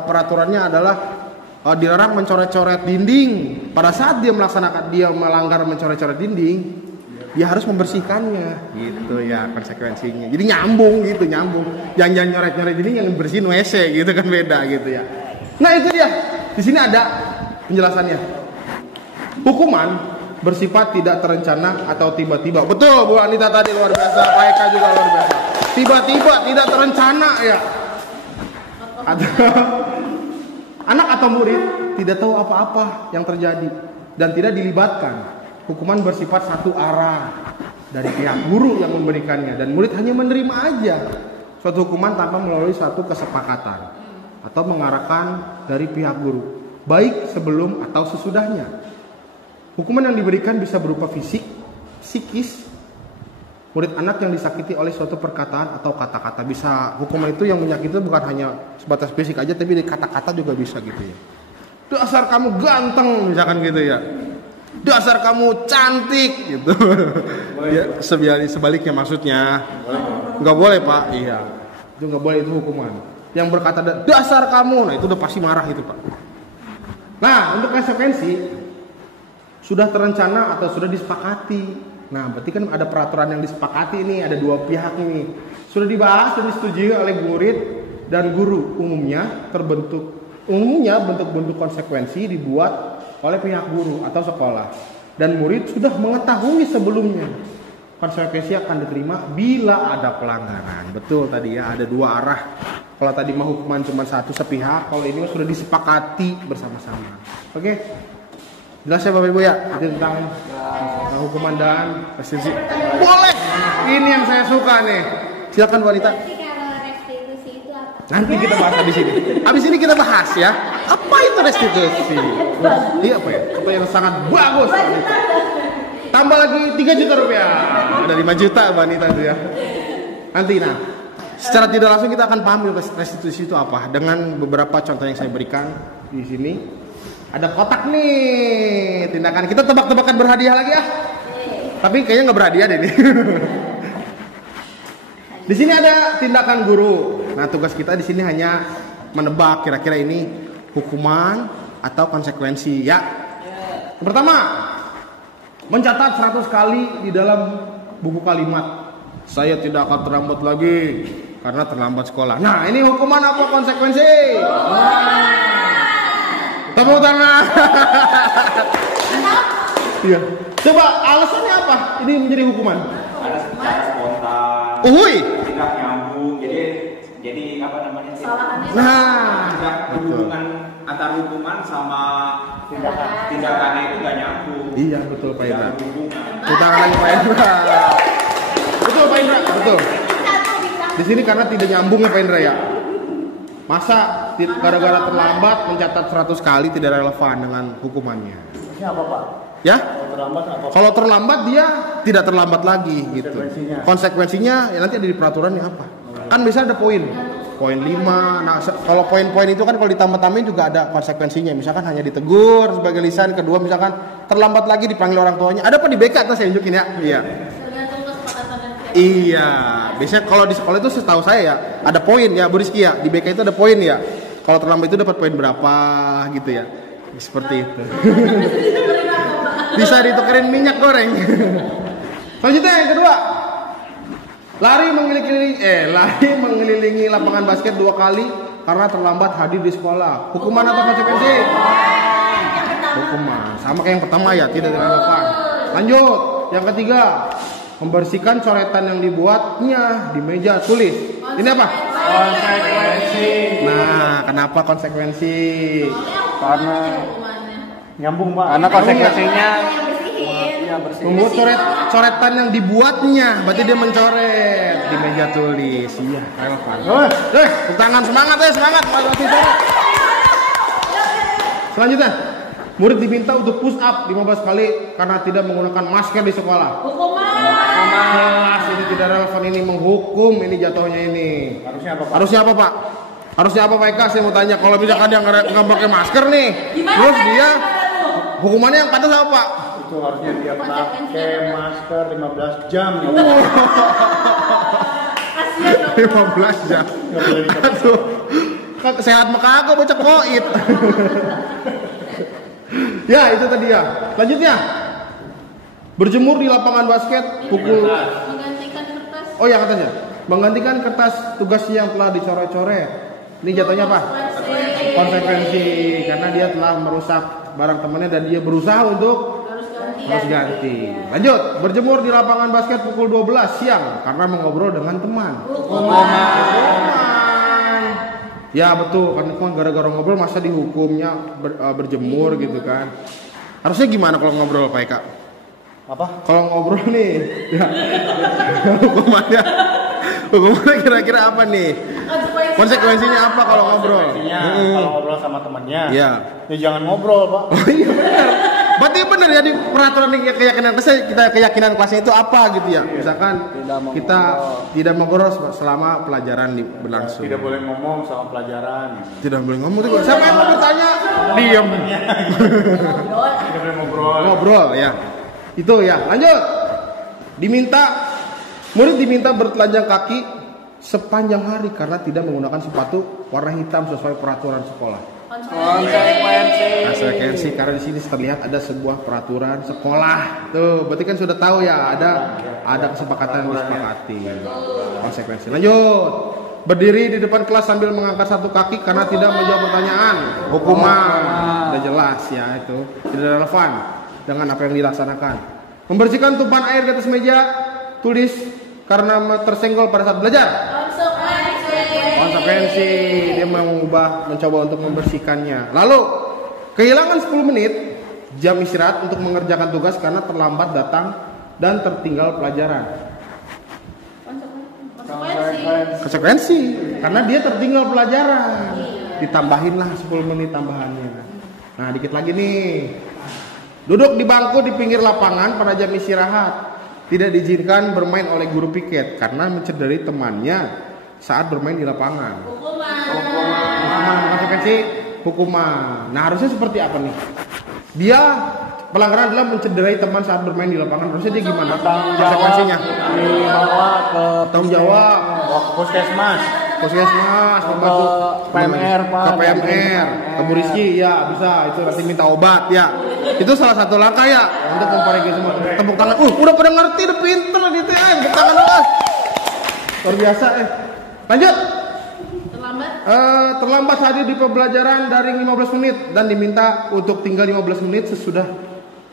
peraturannya adalah dilarang mencoret-coret dinding. Pada saat dia melanggar mencoret-coret dinding, dia harus membersihkannya gitu ya konsekuensinya. Jadi nyambung. Jangan nyoret-nyoret jadi yang bersihin WC gitu kan beda gitu ya. Nah itu dia. Di sini ada penjelasannya. Hukuman bersifat tidak terencana atau tiba-tiba. Betul Bu Anita tadi luar biasa, Pak Eka juga luar biasa. Tiba-tiba tidak terencana ya. Anak atau murid tidak tahu apa-apa yang terjadi dan tidak dilibatkan. Hukuman bersifat satu arah dari pihak guru yang memberikannya dan murid hanya menerima aja suatu hukuman tanpa melalui suatu kesepakatan atau mengarahkan dari pihak guru, baik sebelum atau sesudahnya. Hukuman yang diberikan bisa berupa fisik, psikis. Murid anak yang disakiti oleh suatu perkataan atau kata-kata, bisa hukuman itu yang menyakiti bukan hanya sebatas fisik aja, tapi di kata-kata juga bisa gitu ya. Dasar kamu ganteng misalkan gitu ya. Dasar kamu cantik gitu. Ya, sebaliknya maksudnya. Nggak boleh Pak. Iya. Itu nggak boleh, itu hukuman. Yang berkata dasar kamu, nah itu udah pasti marah itu Pak. Nah untuk konsekuensi sudah terencana atau sudah disepakati. Nah, berarti kan ada peraturan yang disepakati ini, ada dua pihak ini. Sudah dibahas dan disetujui oleh murid dan guru. Umumnya bentuk-bentuk konsekuensi dibuat oleh pihak guru atau sekolah. Dan murid sudah mengetahui sebelumnya konsekuensi akan diterima bila ada pelanggaran. Betul tadi ya, ada dua arah. Kalau tadi mau hukuman cuma satu sepihak, kalau ini sudah disepakati bersama-sama. Oke? Jelas ya Bapak Ibu ya? Itu tentang hukuman dan restitusi. Boleh. Ini yang saya suka nih. Silakan wanita. Tapi kalau restitusi itu apa? Nanti kita bahas habis ini. Habis ini kita bahas ya. Apa itu restitusi? Iya apa ya? Apa yang sangat bagus. Tambah lagi 3 juta rupiah. Ada 5 juta wanita itu ya. Nanti secara tidak langsung kita akan paham restitusi itu apa dengan beberapa contoh yang saya berikan di sini. Ada kotak nih, tindakan kita tebak-tebakan berhadiah lagi ya. Tapi kayaknya nggak berhadiah deh nih. Di sini ada tindakan guru. Nah, tugas kita di sini hanya menebak kira-kira ini hukuman atau konsekuensi ya. Pertama, mencatat 100 kali di dalam buku kalimat. Saya tidak akan terlambat lagi karena terlambat sekolah. Nah, ini hukuman apa konsekuensi? Tepuk tangan. Iya. Coba alasannya apa? Ini menjadi hukuman. Ada secara spontan. Tidak nyambung. Jadi apa namanya? Tidak hubungan antar hukuman sama tindakannya itu nggak nyambung. Iya betul Pak Indra. Kita lagi Pak Indra. Betul Pak Indra. Betul. Di sini karena tidak nyambung ya Pak Indra ya. Masa gara-gara terlambat mencatat 100 kali tidak relevan dengan hukumannya. Ini apa Pak? Ya? Kalau terlambat apa? Kalau terlambat dia tidak terlambat lagi gitu. Konsekuensinya ya nanti ada di peraturannya apa? Kan bisa ada poin 5. Nah, kalau poin-poin itu kan kalau ditambah-tambahin juga ada konsekuensinya. Misalkan hanya ditegur sebagai lisan, kedua misalkan terlambat lagi dipanggil orang tuanya. Ada apa di BK tuh saya tunjukin ya? Iya. Iya, biasanya kalau di sekolah itu setahu saya ya ada poin ya Bu Rizky ya, di BK itu ada poin ya. Kalau terlambat itu dapat poin berapa gitu ya. Seperti itu. Bisa ditukerin minyak goreng. Selanjutnya yang kedua. Lari mengelilingi lapangan basket 2 kali karena terlambat hadir di sekolah. Hukuman atau konsekuensi? Hukuman. Sama kayak yang pertama ya, tidak relevan. Lanjut, yang ketiga. Membersihkan coretan yang dibuatnya di meja tulis. Ini apa? Konsekuensi. Nah, kenapa konsekuensi? Karena Nyambung Pak. Karena konsekuensinya Membuat coretan yang dibuatnya, berarti dia mencoret di meja tulis. Iya, relevan. Tepuk tangan, semangat semangat. Selanjutnya, murid diminta untuk push up 15 kali karena tidak menggunakan masker di sekolah. Jelas ini tidak relevan, ini menghukum, ini jatuhnya ini. Harusnya apa Pak? Harusnya apa Pak Eka? Saya mau tanya, kalau misalkan dia nggak pakai masker nih, terus dia hukumannya yang pantas apa Pak? Itu harusnya dia pakai masker 15 jam. 15 jam. Aduh, sehat maka aku bocah koit. Ya itu tadi ya. Selanjutnya, Berjemur di lapangan basket pukul Menggantikan kertas. Oh ya katanya, menggantikan kertas tugas yang telah dicoret-coret. Ini jatuhnya apa? Konsekuensi karena dia telah merusak barang temannya dan dia berusaha untuk harus ganti. Lanjut, berjemur di lapangan basket pukul 12 siang karena mengobrol dengan teman. Hukuman. Ya betul, karena kan gara-gara ngobrol masa dihukumnya berjemur gitu kan. Harusnya gimana kalau ngobrol Pak Eka? Apa? Kalau ngobrol nih, ya hukumannya kira-kira apa nih? Konsekuensinya apa kalau ngobrol? Kalau ngobrol sama temannya, Iya. ya jangan ngobrol, Pak. Oh iya benar. Berarti benar ya di peraturan keyakinan kelasnya itu apa gitu ya? Misalkan kita tidak mengobrol selama pelajaran berlangsung. Tidak boleh ngomong sama pelajaran. Tidak boleh ngomong tuh. Siapa yang mau bertanya? Diam. Tidak boleh ngobrol. Ngobrol ya. Itu ya. Lanjut. Murid diminta bertelanjang kaki sepanjang hari karena tidak menggunakan sepatu warna hitam sesuai peraturan sekolah. Konsekuensi karena di sini terlihat ada sebuah peraturan sekolah. Tuh, berarti kan sudah tahu ya ada kesepakatan yang disepakati. Konsekuensi. Lanjut. Berdiri di depan kelas sambil mengangkat satu kaki karena tidak menjawab pertanyaan. Hukuman. Sudah jelas ya itu. Tidak relevan dengan apa yang dilaksanakan. Membersihkan tumpahan air di atas meja tulis karena tersenggol pada saat belajar. Konsekuensi dia mencoba untuk membersihkannya. Lalu kehilangan 10 menit jam istirahat untuk mengerjakan tugas karena terlambat datang dan tertinggal pelajaran. Konsekuensi karena dia tertinggal pelajaran. Ditambahinlah 10 menit tambahannya. Nah, dikit lagi nih. Duduk di bangku di pinggir lapangan pada jam istirahat. Tidak diizinkan bermain oleh guru piket karena mencederai temannya saat bermain di lapangan. Konsekuensi hukuman. Nah, harusnya seperti apa nih? Dia pelanggaran adalah mencederai teman saat bermain di lapangan. Harusnya dia gimana? Konsekuensinya dibawa ke tanggung jawab ke puskesmas, membantu PMR Pak. ke PMR, ke Bu Rizky ya bisa itu nanti minta obat ya. Itu salah satu langkah ya untuk memperbaiki semua. Tepuk tangan. Udah pada ngerti, udah pinter gitu ya. Tepuk tangan. Luar biasa Lanjut. Terlambat hadir di pembelajaran daring 15 menit dan diminta untuk tinggal 15 menit sesudah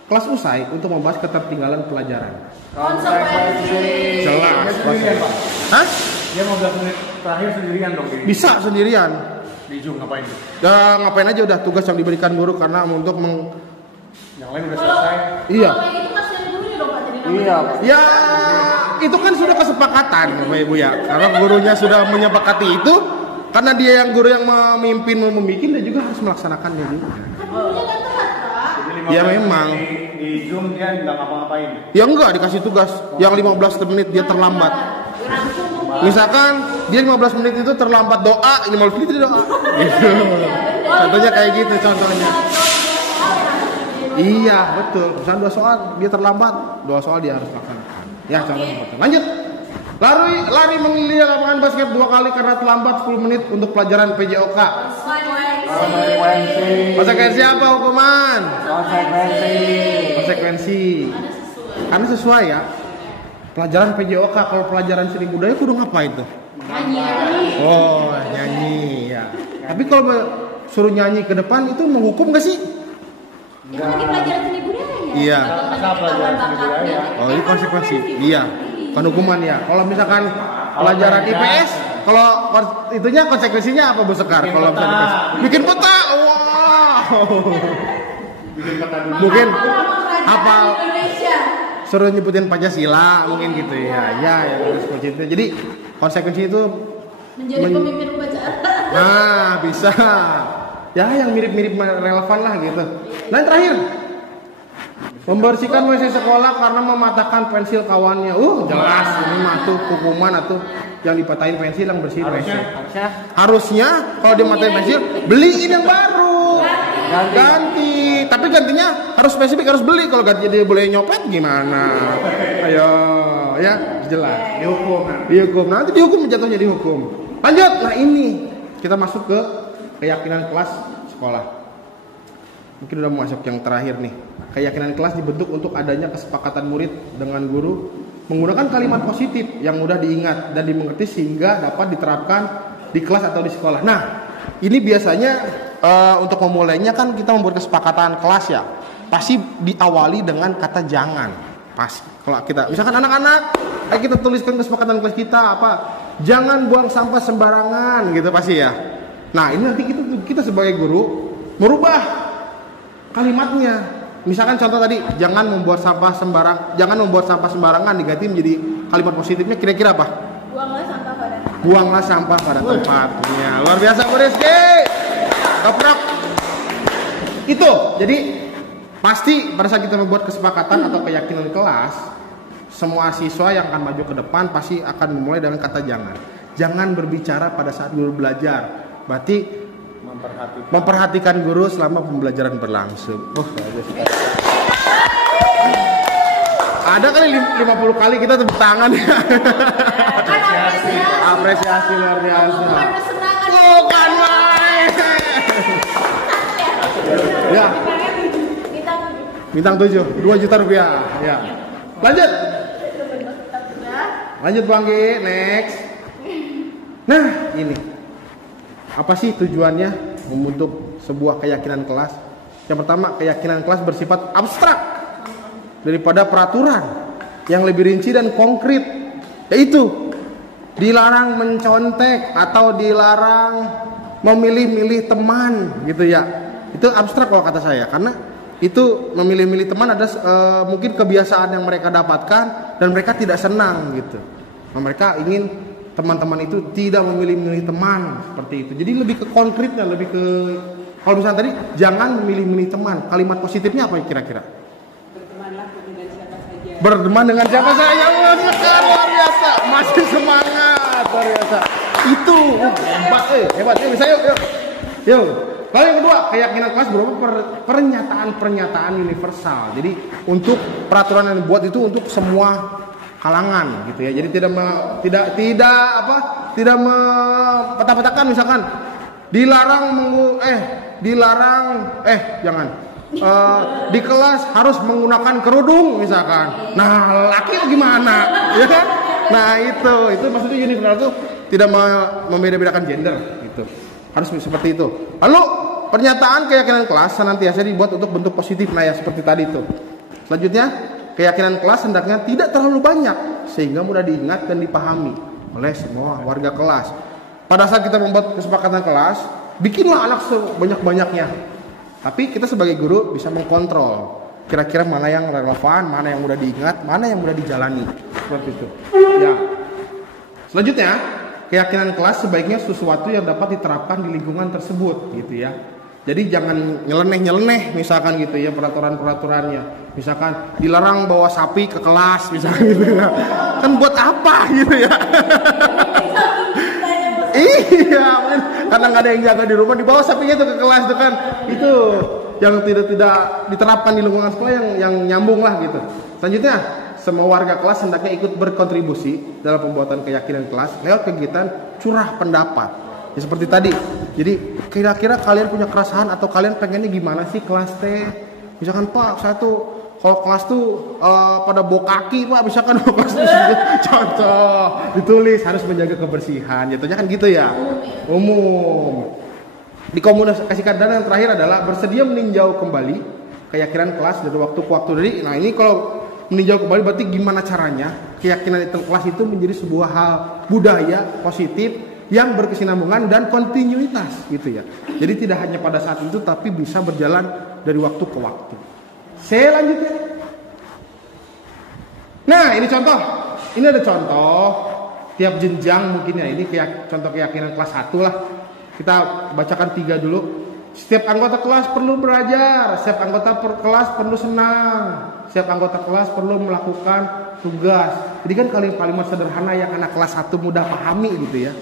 kelas usai untuk membahas ketertinggalan pelajaran. Konsekuensi. Jelas. Hah? dia 15 menit terakhir sendirian dong ini. Bisa sendirian. Di Zoom ngapain? Ya, ngapain aja udah tugas yang diberikan guru karena untuk Yang lain udah selesai. Iya. Kalau kayak gitu kasihan gurunya dong Pak jadi Iya. Ya, itu kan sudah kesepakatan Bapak Ibu ya. Karena gurunya sudah menyepakati itu, karena dia yang guru yang memimpin membuat, dia juga harus melaksanakannya juga. gurunya kan telat Pak. Jadi Ya, memang. Di Zoom dia nggak ngapa-ngapain. Ya enggak dikasih tugas yang 15 menit dia terlambat. Misalkan dia 15 menit itu terlambat doa, 15 menit itu doa. Gitu. Contohnya kayak gitu contohnya. Iya, betul. Misalnya 2 soal dia terlambat, 2 soal dia harus laksanakan. Ya, contohnya betul. Lanjut. Lari mengelilingi lapangan basket 2 kali karena terlambat 10 menit untuk pelajaran PJOK. Konsekuensi apa hukuman? Konsekuensi. Karena sesuai ya. Pelajaran PJOK, kalau pelajaran seni budaya kudu ngapain tuh? Nyanyi. Oh, nyanyi ya. Tapi kalau suruh nyanyi ke depan itu menghukum gak sih? Itu lagi pelajaran seni budaya. Iya. Masa pelajaran seni budaya? Oh, ini konsekuensi. Iya. Kan hukuman ya. Kalau misalkan pelajaran IPS, kalau itunya konsekuensinya apa Bu Sekar? Kalau misalkan IPS, bikin peta. Wow. Bikin peta dulu. Mungkin Hafal hafal Indonesia. suruh nyebutin Pancasila mungkin gitu ya. Ya, yang seperti itu. Jadi konsekuensi itu Menjadi pemimpin upacara. nah, bisa. Ya, yang mirip-mirip relevan lah gitu. Nah, yang terakhir. Membersihkan WC sekolah karena mematahkan pensil kawannya. Jelas ini mah tuh hukuman atau yang dipatahin pensil yang bersihin WC. Harusnya kalau dia matahin pensil, beliin yang baru. Ganti. Tapi gantinya harus spesifik, harus beli. Kalau ganti dia boleh nyopet gimana? Ayo, ya jelas. Dihukum. Nanti dihukum, jatuhnya dihukum. Lanjut. Nah, ini kita masuk ke keyakinan kelas sekolah. mungkin udah masuk yang terakhir nih. Keyakinan kelas dibentuk untuk adanya kesepakatan murid dengan guru menggunakan kalimat positif yang mudah diingat dan dimengerti sehingga dapat diterapkan di kelas atau di sekolah. Nah, ini biasanya untuk memulainya kan kita membuat kesepakatan kelas ya. Pasti diawali dengan kata jangan. Pasti. Kalau kita, misalkan anak-anak, ayo kita tuliskan kesepakatan kelas kita apa? Jangan buang sampah sembarangan gitu pasti ya. Nah, ini nanti kita sebagai guru merubah kalimatnya. Misalkan contoh tadi, jangan membuat sampah sembarangan diganti menjadi kalimat positifnya kira-kira apa? Buanglah sampah pada tempatnya. Luar biasa Bu Rizky. Keprok. Itu. Jadi pasti pada saat kita membuat kesepakatan atau keyakinan kelas, semua siswa yang akan maju ke depan pasti akan memulai dengan kata jangan. Jangan berbicara pada saat guru belajar. Berarti memperhatikan guru selama pembelajaran berlangsung. Ada kali 50 kali kita tepuk tangan ya. Apresiasi luar biasa. Bukan main. Ya. Bintang 7, 2 juta rupiah. Ya. Lanjut. Lanjut Bu Anggi, next. Nah, ini. Apa sih tujuannya membentuk sebuah keyakinan kelas? Yang pertama, keyakinan kelas bersifat abstrak daripada peraturan yang lebih rinci dan konkret, yaitu dilarang mencontek atau dilarang memilih-milih teman gitu ya. Itu abstrak kalau kata saya, karena itu memilih-milih teman ada mungkin kebiasaan yang mereka dapatkan dan mereka tidak senang gitu. Nah, mereka ingin teman-teman itu tidak memilih-milih teman seperti itu. Jadi lebih ke konkretnya, lebih ke kalau misalnya tadi jangan memilih-milih teman. Kalimat positifnya apa kira-kira? Berteman dengan siapa saja. Luar biasa. Masih semangat, luar biasa. Itu hebat. Bisa yuk. Lalu yang kedua, keyakinan kelas berupa pernyataan-pernyataan universal. Jadi untuk peraturan yang dibuat itu untuk semua kalangan gitu ya. Jadi tidak petah-petahkan misalkan di kelas harus menggunakan kerudung misalkan. Nah, laki gimana? Ya kan? Nah, itu maksudnya universal itu tidak membeda-bedakan gender gitu. Harus seperti itu. Lalu pernyataan keyakinan kelas senantiasa dibuat untuk bentuk positif ya seperti tadi itu. Selanjutnya, keyakinan kelas hendaknya tidak terlalu banyak sehingga mudah diingat dan dipahami oleh semua warga kelas. Pada saat kita membuat kesepakatan kelas, bikinlah anak sebanyak-banyaknya. Tapi kita sebagai guru bisa mengkontrol kira-kira mana yang relevan, mana yang mudah diingat, mana yang mudah dijalani. Seperti itu. Ya. Selanjutnya, keyakinan kelas sebaiknya sesuatu yang dapat diterapkan di lingkungan tersebut gitu ya. Jadi jangan nyeleneh misalkan gitu ya peraturan-peraturannya. Misalkan dilarang bawa sapi ke kelas misalkan gitu ya. Kan buat apa gitu ya. Iya, karena nggak ada yang jaga di rumah, dibawa sapinya itu ke kelas itu kan. Itu yang tidak diterapkan di lingkungan sekolah yang nyambung lah gitu. Selanjutnya, semua warga kelas hendaknya ikut berkontribusi dalam pembuatan keyakinan kelas lewat kegiatan curah pendapat. Ya seperti tadi. Jadi kira-kira kalian punya keresahan atau kalian pengennya gimana sih kelas teh? Misalkan Pak, saya tuh kalau kelas tuh pada bawa kaki Pak, misalkan kelas tuh contoh ditulis harus menjaga kebersihan. Jatuhnya kan gitu ya. Umum. Dikomunikasikan dan yang terakhir adalah bersedia meninjau kembali keyakinan kelas dari waktu ke waktu. Jadi, nah ini kalau meninjau kembali berarti gimana caranya keyakinan kelas itu menjadi sebuah hal budaya positif yang berkesinambungan dan kontinuitas gitu ya. Jadi tidak hanya pada saat itu tapi bisa berjalan dari waktu ke waktu. Saya lanjutnya. Nah, ini contoh. Ini ada contoh tiap jenjang mungkin ya. Ini contoh keyakinan kelas 1 lah. Kita bacakan 3 dulu. Setiap anggota kelas perlu belajar, setiap anggota kelas perlu senang, setiap anggota kelas perlu melakukan tugas. Jadi kan kalimat sederhana yang anak kelas 1 mudah pahami gitu ya.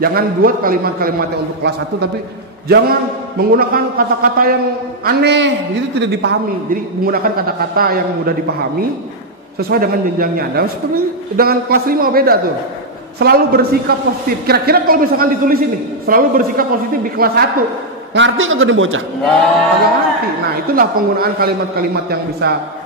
Jangan buat kalimat-kalimatnya untuk kelas 1 tapi jangan menggunakan kata-kata yang aneh, itu tidak dipahami. Jadi menggunakan kata-kata yang mudah dipahami sesuai dengan jenjangnya. Dan seperti dengan kelas 5 beda tuh. Selalu bersikap positif. Kira-kira kalau misalkan ditulis ini, selalu bersikap positif di kelas 1. Ngerti kagak nih bocah? Kagak ngerti. Nah, itulah penggunaan kalimat-kalimat yang bisa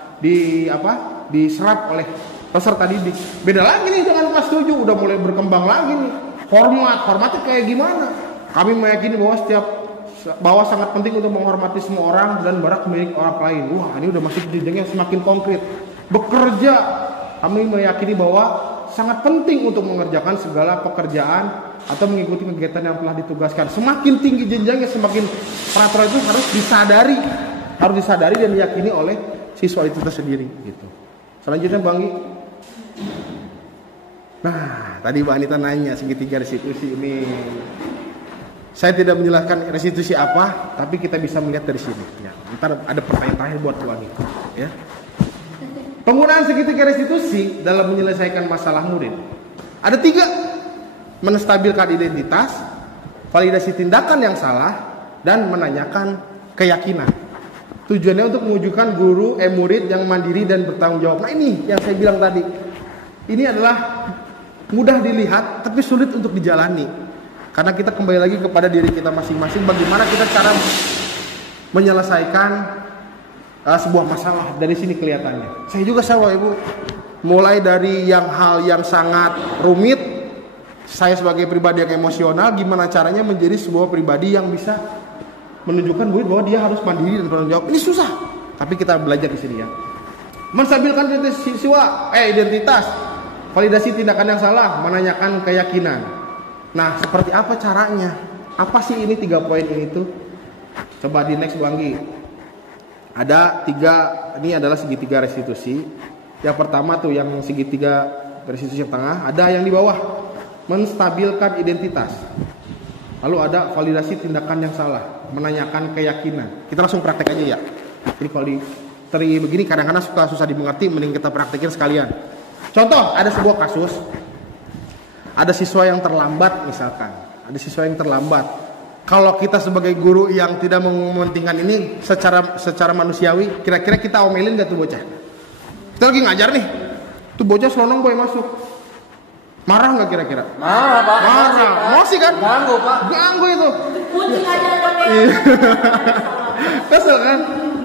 diserap oleh peserta didik. Beda lagi nih dengan kelas 7, udah mulai berkembang lagi nih. Hormatnya kayak gimana? Kami meyakini bahwa sangat penting untuk menghormati semua orang dan barak milik orang lain. Wah, ini udah masuk jenjang yang semakin konkret. Bekerja, kami meyakini bahwa sangat penting untuk mengerjakan segala pekerjaan atau mengikuti kegiatan yang telah ditugaskan. Semakin tinggi jenjangnya, semakin peraturan itu harus disadari dan diyakini oleh siswa itu tersendiri gitu. Selanjutnya Bang Gi. Nah, tadi Mbak Anita nanya segitiga restitusi ini. Saya tidak menjelaskan restitusi apa, tapi kita bisa melihat dari sini. Ya, ntar ada pertanyaan terakhir buat Bu Anita. Ya. Penggunaan segitiga restitusi dalam menyelesaikan masalah murid. Ada 3. Menstabilkan identitas, validasi tindakan yang salah, dan menanyakan keyakinan. Tujuannya untuk mewujudkan murid yang mandiri dan bertanggung jawab. Nah, ini yang saya bilang tadi. Ini adalah mudah dilihat tapi sulit untuk dijalani. Karena kita kembali lagi kepada diri kita masing-masing, bagaimana kita cara menyelesaikan sebuah masalah. Dari sini kelihatannya. Saya juga sama Ibu, mulai dari hal yang sangat rumit, saya sebagai pribadi yang emosional, gimana caranya menjadi sebuah pribadi yang bisa menunjukkan murid bahwa dia harus mandiri dan bertanggung jawab. Ini susah, tapi kita belajar di sini ya. Menstabilkan identitas, validasi tindakan yang salah, menanyakan keyakinan. Nah, seperti apa caranya? Apa sih ini 3 poin ini tuh? Coba di next Bang Gi. Ada 3, ini adalah segitiga restitusi. Yang pertama tuh yang segitiga restitusi yang tengah, ada yang di bawah. Menstabilkan identitas. Lalu ada validasi tindakan yang salah, menanyakan keyakinan. Kita langsung praktek aja ya. Jadi kalau di teri begini kadang-kadang susah dimengerti, mending kita praktekin sekalian. Contoh, ada sebuah kasus. Ada siswa yang terlambat misalkan. Ada siswa yang terlambat. Kalau kita sebagai guru yang tidak mementingkan ini secara manusiawi, kira-kira kita omelin gak tuh bocah? Kita lagi ngajar nih. Tuh bocah selonong boy masuk. Marah nggak kira-kira? Marah Pak. Marah. Emosi kan? Ganggu Pak. Ganggu itu. Kunci aja Kesel kan?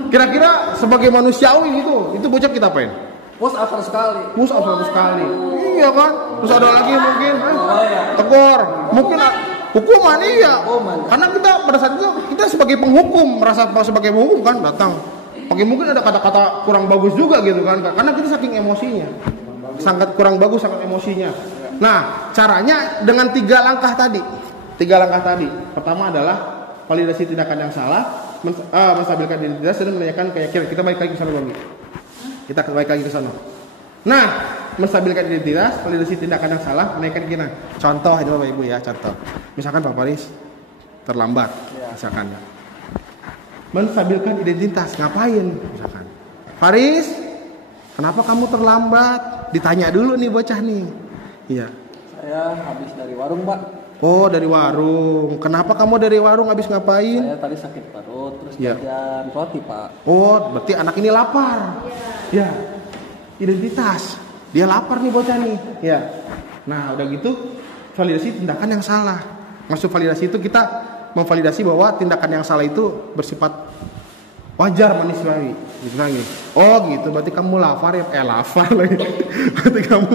Kira-kira sebagai manusiawi itu bocah kita apain? Push up sekali. Push up sekali. Iya kan? Terus ada lagi mungkin tegur. Mungkin hukuman iya. Karena kita pada saat itu kita sebagai penghukum, merasa sebagai penghukum kan datang. Pakai mungkin ada kata-kata kurang bagus juga gitu kan. Karena kita saking emosinya. Sangat kurang bagus, sangat emosinya. Nah, caranya dengan 3 langkah tadi. 3 langkah tadi. Pertama adalah validasi tindakan yang salah, menstabilkan identitas dan menanyakan keyakinan. Kita balik lagi ke sana lagi. Kita balik lagi ke sana. Nah, menstabilkan identitas, validasi tindakan yang salah, menanyakan keyakinan. Contoh itu Bapak Ibu ya, contoh. Misalkan Pak Faris terlambat, misalkan. Menstabilkan identitas, ngapain? Misalkan. Faris, kenapa kamu terlambat? Ditanya dulu nih bocah nih. Iya. Saya habis dari warung Pak. Oh, dari warung. Kenapa kamu dari warung habis ngapain? Saya tadi sakit perut terus jajan roti Pak. Oh, berarti anak ini lapar. Ya. Identitas. Dia lapar nih bocah nih. Ya. Nah, udah gitu validasi tindakan yang salah. Maksud validasi itu kita memvalidasi bahwa tindakan yang salah itu bersifat wajar manusiawi. Misalnya, oh gitu, berarti kamu lapar ya? Lapar lagi. Berarti kamu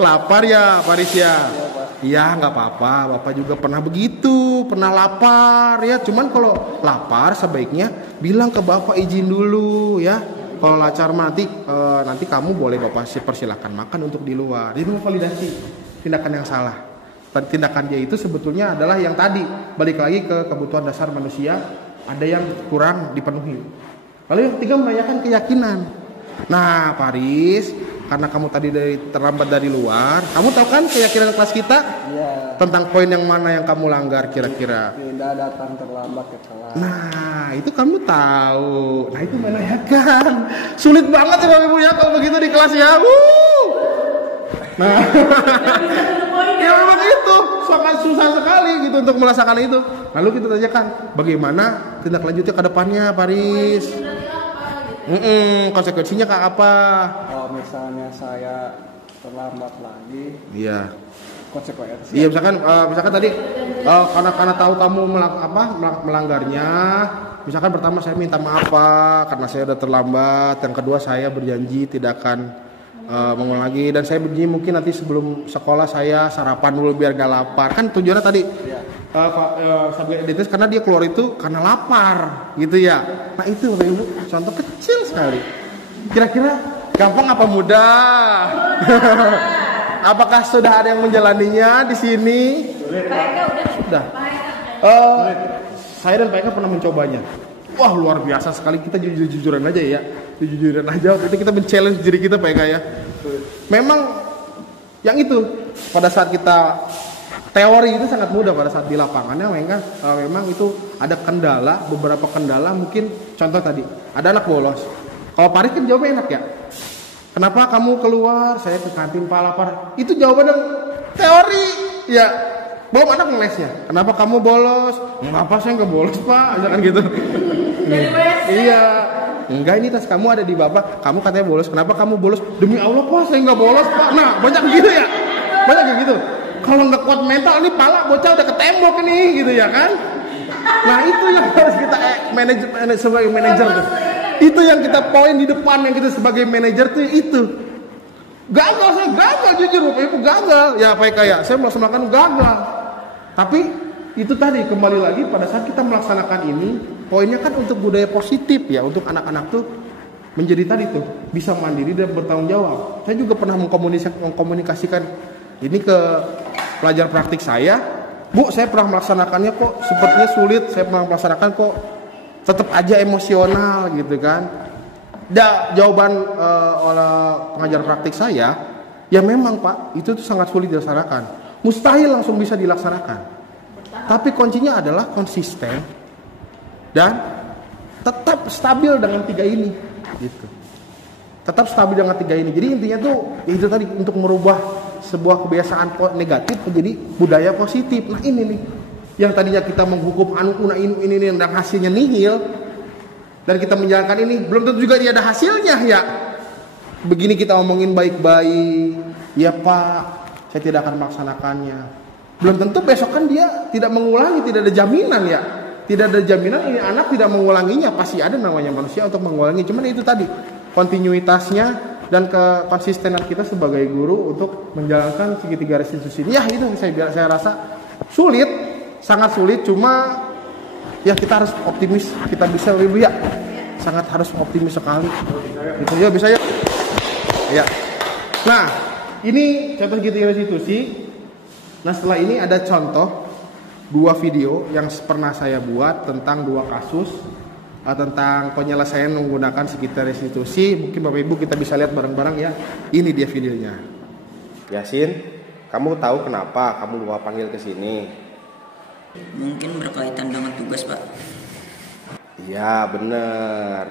lapar ya, Faris ya? Iya, nggak apa-apa. Bapak juga pernah begitu, pernah lapar ya. Cuman kalau lapar sebaiknya bilang ke Bapak izin dulu ya. Kalau lapar nanti kamu boleh Bapak persilakan makan untuk di luar. Ini validasi tindakan yang salah. Tindakan dia itu sebetulnya adalah yang tadi, balik lagi ke kebutuhan dasar manusia. Ada yang kurang dipenuhi. Lalu yang ketiga menanyakan keyakinan. Nah, Faris, karena kamu tadi terlambat dari luar, kamu tahu kan keyakinan kelas kita? Iya. Tentang poin yang mana yang kamu langgar kira-kira? Tidak datang terlambat ke kelas. Nah, itu kamu tahu. Nah, itu menanyakan. Sulit banget ya Bapak Ibu ya kalau begitu di kelas ya. Nah, ya memang itu sangat susah sekali gitu untuk merasakan itu. Lalu kita tanyakan, bagaimana tindak lanjutnya ke depannya, Faris? Konsekuensinya kayak apa? Kalau misalnya saya terlambat lagi, Iya. konsekuensi. Iya, misalkan tadi karena tahu kamu melanggarnya, misalkan pertama saya minta maaf Pak karena saya udah terlambat, yang kedua saya berjanji tidak akan mengulang lagi, dan saya berjanji mungkin nanti sebelum sekolah saya sarapan dulu biar gak lapar. Kan tujuannya tadi subjek identitas karena dia keluar itu karena lapar gitu ya. Nah itu Bapak Ibu contoh kecil sekali. Kira-kira gampang apa mudah? Apakah sudah ada yang menjalaninya di sini? Sudah. Saya dan Pak Eka pernah mencobanya. Wah luar biasa sekali, kita jujur-jujuran aja ya. Jujur-jujuran aja, waktu itu kita men-challenge diri kita Pak Eka ya. Memang yang itu pada saat kita teori itu sangat mudah, pada saat di lapangannya memang itu ada kendala, beberapa kendala mungkin contoh tadi ada anak bolos. Kalau Paris kan jawabnya enak ya. Kenapa kamu keluar? Saya ke kantin Pak lapar. Itu jawaban yang teori ya. Belum anak ngelesnya. Kenapa kamu bolos? Ngapa saya nggak bolos Pak? Misalkan gitu. Iya. Enggak, ini tas kamu ada di bapak. Kamu katanya bolos. Kenapa kamu bolos? Demi Allah Pak, saya nggak bolos Pak. Nah banyak gitu ya. Banyak kayak gitu. Kalau nggak kuat mental ini pala bocah udah ke tembok ini gitu ya kan. Nah itu yang harus kita sebagai manajer tuh. Itu yang kita poin di depan, yang kita sebagai manajer tuh itu. Gagal, saya gagal jujur Bapak Ibu, gagal. Ya Pak Eka ya, saya melaksanakan gagal. Tapi itu tadi kembali lagi pada saat kita melaksanakan ini, poinnya kan untuk budaya positif ya, untuk anak-anak tuh menjadi tadi tuh bisa mandiri dan bertanggung jawab. Saya juga pernah mengkomunikasikan ini ke pelajar praktik saya. Bu, saya pernah melaksanakannya kok, sepertinya sulit. Saya pernah melaksanakan kok, tetap aja emosional gitu kan. Jawaban oleh pengajar praktik saya, ya memang Pak, itu tuh sangat sulit dilaksanakan. Mustahil langsung bisa dilaksanakan. Tapi kuncinya adalah konsisten dan tetap stabil dengan 3 ini gitu. Tetap stabil dengan 3 ini. Jadi intinya tuh itu tadi, untuk merubah sebuah kebiasaan negatif menjadi budaya positif. Nah ini nih yang tadinya kita menghukum ini dan hasilnya nihil, dan kita menjalankan ini belum tentu juga dia ada hasilnya ya. Begini kita omongin baik-baik, ya Pak, saya tidak akan melaksanakannya. Belum tentu besok kan dia tidak mengulangi, tidak ada jaminan ya. Tidak ada jaminan ini anak tidak mengulanginya, pasti ada namanya manusia untuk mengulangi. Cuman itu tadi kontinuitasnya dan konsistenan kita sebagai guru untuk menjalankan segitiga restitusi ini. Ya itu saya rasa sulit, sangat sulit. Cuma ya kita harus optimis, kita bisa lebih ya. Sangat harus optimis sekali. Itu ya bisa ya. Ya. Nah, ini contoh segitiga restitusi. Nah, setelah ini ada contoh 2 video yang pernah saya buat tentang 2 kasus tentang penyelesaian menggunakan segitiga restitusi. Mungkin Bapak Ibu kita bisa lihat bareng-bareng ya. Ini dia videonya. Yasin, kamu tahu kenapa kamu gua panggil ke sini? Mungkin berkaitan dengan tugas Pak. Iya bener.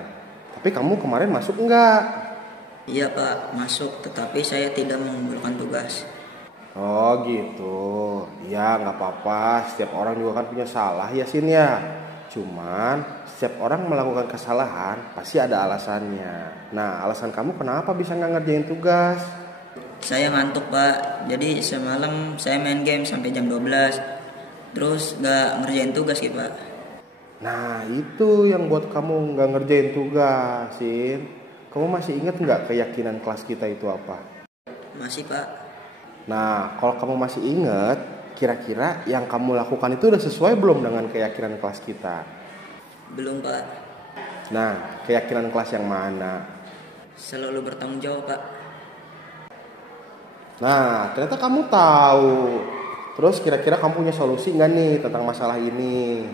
Tapi kamu kemarin masuk enggak? Iya Pak, masuk, tetapi saya tidak mengumpulkan tugas. Oh gitu. Ya nggak apa-apa. Setiap orang juga kan punya salah Yasin ya. Cuman setiap orang melakukan kesalahan pasti ada alasannya. Nah alasan kamu kenapa bisa nggak ngerjain tugas? Saya ngantuk Pak. Jadi semalam saya main game sampai jam 12. Terus nggak ngerjain tugas gitu Pak. Nah itu yang buat kamu nggak ngerjain tugas, Sin. Kamu masih ingat nggak keyakinan kelas kita itu apa? Masih Pak. Nah kalau kamu masih ingat, kira-kira yang kamu lakukan itu udah sesuai belum dengan keyakinan kelas kita? Belum Pak. Nah keyakinan kelas yang mana? Selalu bertanggung jawab Pak. Nah ternyata kamu tahu. Terus kira-kira kamu punya solusi nggak nih tentang masalah ini?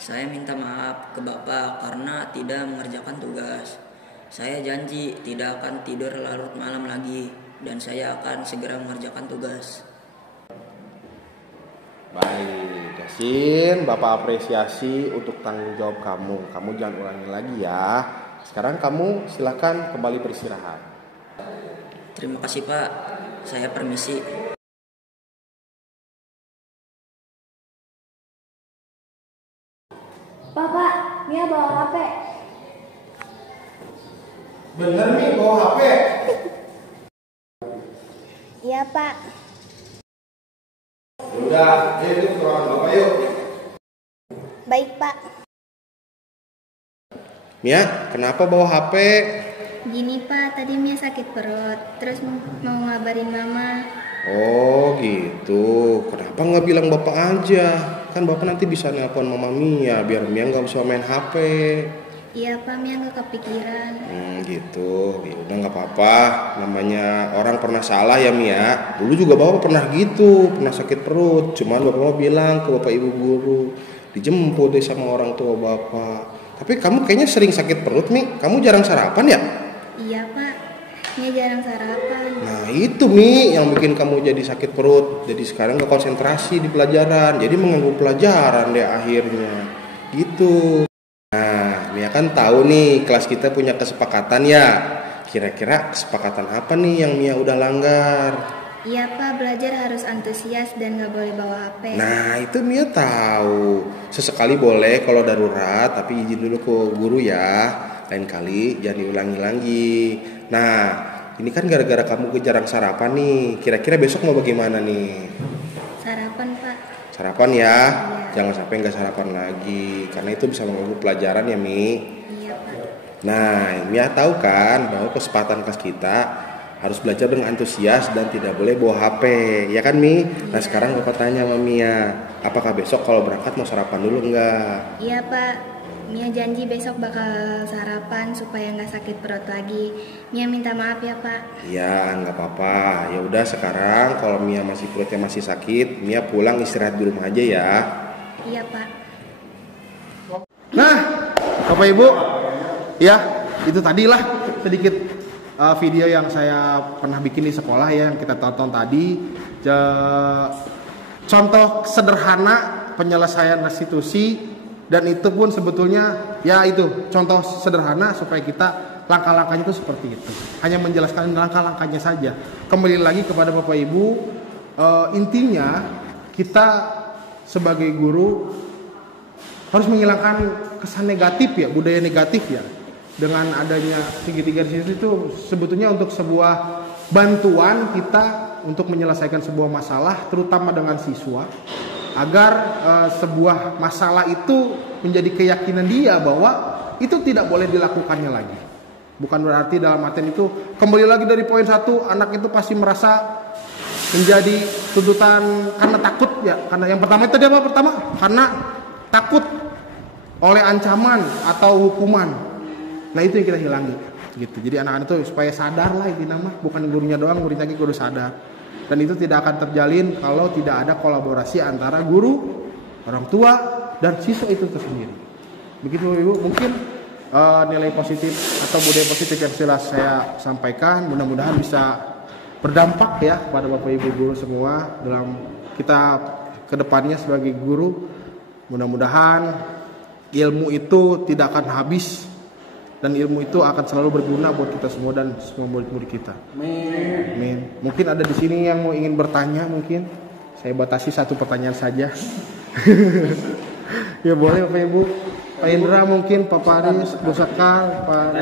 Saya minta maaf ke Bapak karena tidak mengerjakan tugas. Saya janji tidak akan tidur larut malam lagi, dan saya akan segera mengerjakan tugas. Baik, Yasin, Bapak apresiasi untuk tanggung jawab kamu. Kamu jangan ulangi lagi ya. Sekarang kamu silakan kembali beristirahat. Terima kasih Pak. Saya permisi. Pak, Mia bawa HP. Bener nih bawa HP? Iya Pak. udah, ayo ke ruangan Bapak yuk. Baik, Pak. Mia, kenapa bawa HP? Gini, Pak, tadi Mia sakit perut, terus mau ngabarin Mama. Oh gitu, kenapa nggak bilang Bapak aja? Kan Bapak nanti bisa nelpon Mama Mia, biar Mia nggak usah main HP. Iya, Pak, Mia nggak kepikiran. Gitu, ya udah nggak apa-apa. Namanya orang pernah salah ya Mia. Dulu juga Bapak pernah gitu, pernah sakit perut. Cuman Bapak mau bilang ke Bapak Ibu guru, dijemput deh sama orang tua Bapak. Tapi kamu kayaknya sering sakit perut Mi, kamu jarang sarapan ya? Iya, Pak, Mia jarang sarapan. Nah itu Mi yang bikin kamu jadi sakit perut. Jadi sekarang gak konsentrasi di pelajaran, jadi mengganggu pelajaran deh akhirnya. Gitu. Nah Mia kan tahu nih kelas kita punya kesepakatan ya. Kira-kira kesepakatan apa nih yang Mia udah langgar? Iya, Pak, belajar harus antusias dan nggak boleh bawa HP. Nah itu Mia tahu. Sesekali boleh kalau darurat, tapi izin dulu ke guru ya. Lain kali jangan diulangi lagi. Nah ini kan gara-gara kamu jarang sarapan nih. Kira-kira besok mau bagaimana nih? Sarapan, Pak. Sarapan ya. Iya. Jangan sampai nggak sarapan lagi, karena itu bisa mengganggu pelajaran ya Mi. Iya, Pak. Nah Mia tahu kan bahwa kesepakatan kelas kita harus belajar dengan antusias dan tidak boleh bawa HP, ya kan Mi? Nah sekarang Bapak tanya sama Mia, apakah besok kalau berangkat mau sarapan dulu enggak? Iya, Pak. Mia janji besok bakal sarapan supaya nggak sakit perut lagi. Mia minta maaf ya, Pak. Ya nggak apa-apa. Ya udah sekarang kalau Mia masih perutnya masih sakit, Mia pulang istirahat di rumah aja ya. Iya, Pak. Nah, Bapak Ibu, ya itu tadilah sedikit video yang saya pernah bikin di sekolah ya, yang kita tonton tadi. Contoh sederhana penyelesaian restitusi, dan itu pun sebetulnya ya itu contoh sederhana supaya kita langkah-langkahnya itu seperti itu. Hanya menjelaskan langkah-langkahnya saja. Kembali lagi kepada Bapak Ibu, intinya kita sebagai guru harus menghilangkan kesan negatif ya, budaya negatif ya. Dengan adanya segitiga di situ itu sebetulnya untuk sebuah bantuan kita untuk menyelesaikan sebuah masalah, terutama dengan siswa, agar sebuah masalah itu menjadi keyakinan dia bahwa itu tidak boleh dilakukannya lagi. Bukan berarti dalam artian itu kembali lagi dari poin 1, anak itu pasti merasa menjadi tuntutan karena takut ya. Karena yang pertama itu dia apa? Pertama karena takut oleh ancaman atau hukuman. Nah itu yang kita hilangi gitu. Jadi anak-anak itu supaya sadar lah ini nama, bukan gurunya doang, muridnya kudu sadar. Dan itu tidak akan terjalin kalau tidak ada kolaborasi antara guru, orang tua, dan siswa itu tersendiri. Begitu Ibu, mungkin nilai positif atau budaya positif yang sudah saya sampaikan mudah-mudahan bisa berdampak ya pada Bapak Ibu guru semua dalam kita kedepannya sebagai guru. Mudah-mudahan ilmu itu tidak akan habis, dan ilmu itu akan selalu berguna buat kita semua dan semua murid-murid kita. Amin. Mungkin ada di sini yang mau ingin bertanya, mungkin saya batasi 1 pertanyaan saja. Ya boleh Bapak Ibu. Pak Indra mungkin, Pak Paris, Bu Sekar, Pak.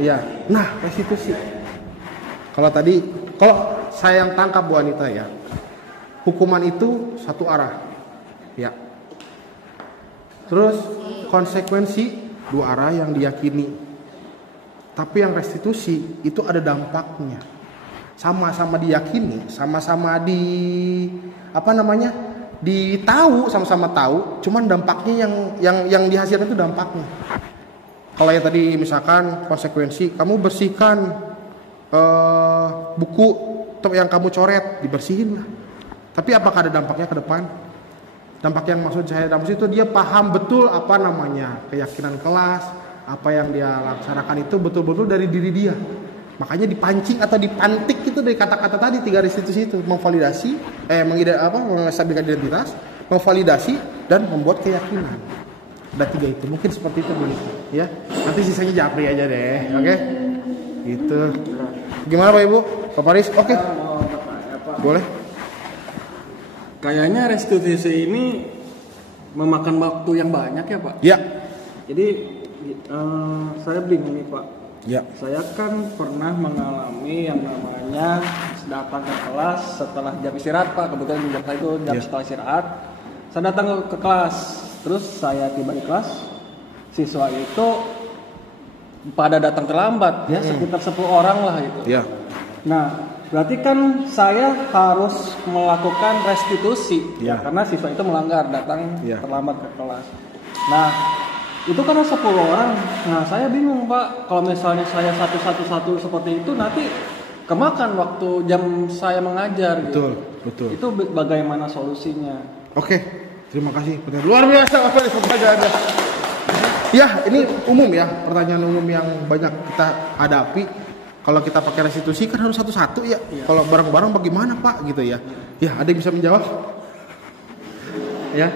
Iya. Nah, restitusi. Kalau saya yang tangkap Bu Anita ya, hukuman itu satu arah. Ya. Terus konsekuensi 2 arah yang diyakini. Tapi yang restitusi itu ada dampaknya. Sama-sama diyakini, sama-sama ditahu, sama-sama tahu, cuman dampaknya yang dihasilkan itu dampaknya. Kalau yang tadi misalkan konsekuensi, kamu bersihkan buku yang kamu coret, dibersihin lah. Tapi apakah ada dampaknya ke depan? Dampak yang maksud saya dalam situ dia paham betul apa namanya keyakinan kelas, apa yang dia laksanakan itu betul-betul dari diri dia. Makanya dipancing atau dipantik itu dari kata-kata tadi 3 restitusi itu, memvalidasi, menstabilkan identitas, memvalidasi dan membuat keyakinan. Ada 3 itu, mungkin seperti itu Bu, ya. Nanti sisanya japri aja deh, oke? Gitu. Gimana Pak Ibu? Pak Paris, oke? Boleh. Kayaknya restitusi ini memakan waktu yang banyak ya Pak? Ya. Jadi saya bingung nih Pak. Ya. Saya kan pernah mengalami yang namanya datang ke kelas setelah jam istirahat Pak. Kebetulan jam saya itu jam setelah istirahat. Saya datang ke kelas, terus saya tiba di kelas, siswa itu pada datang terlambat, ya sekitar 10 orang lah itu. Ya. Nah, berarti kan saya harus melakukan restitusi, Ya. karena siswa itu melanggar datang Ya. terlambat ke kelas. Nah, itu karena 10 orang. Nah, saya bingung Pak, kalau misalnya saya satu seperti itu nanti kemakan waktu jam saya mengajar. Betul, gitu. betul. Itu bagaimana solusinya? Oke, terima kasih. Luar biasa Bapak pertanyaannya. Ya, ini umum ya, pertanyaan umum yang banyak kita hadapi. Kalau kita pakai restitusi kan harus satu-satu ya. Kalau bareng-bareng bagaimana Pak gitu ya? Ya, ada yang bisa menjawab? Ya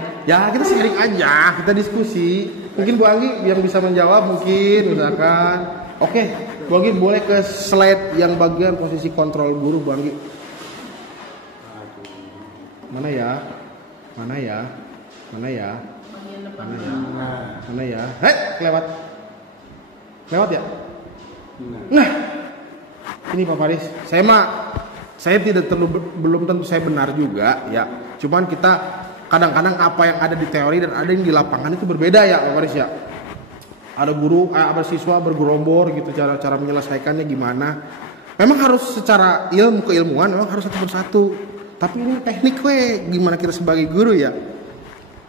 kita sharing aja, kita diskusi. Mungkin Bu Anggi yang bisa menjawab mungkin misalkan. Oke, Bu Anggi boleh ke slide yang bagian posisi kontrol guru Bu Anggi. Mana ya? Lewat ya? Nah, ini Pak Faris. Saya tidak belum tentu saya benar juga ya. Cuman kita kadang-kadang apa yang ada di teori dan ada yang di lapangan itu berbeda ya Pak Faris ya. Ada guru, ada siswa bergerombol gitu cara menyelesaikannya gimana. Memang harus secara keilmuan memang harus satu persatu. Tapi ini teknik gimana kita sebagai guru ya.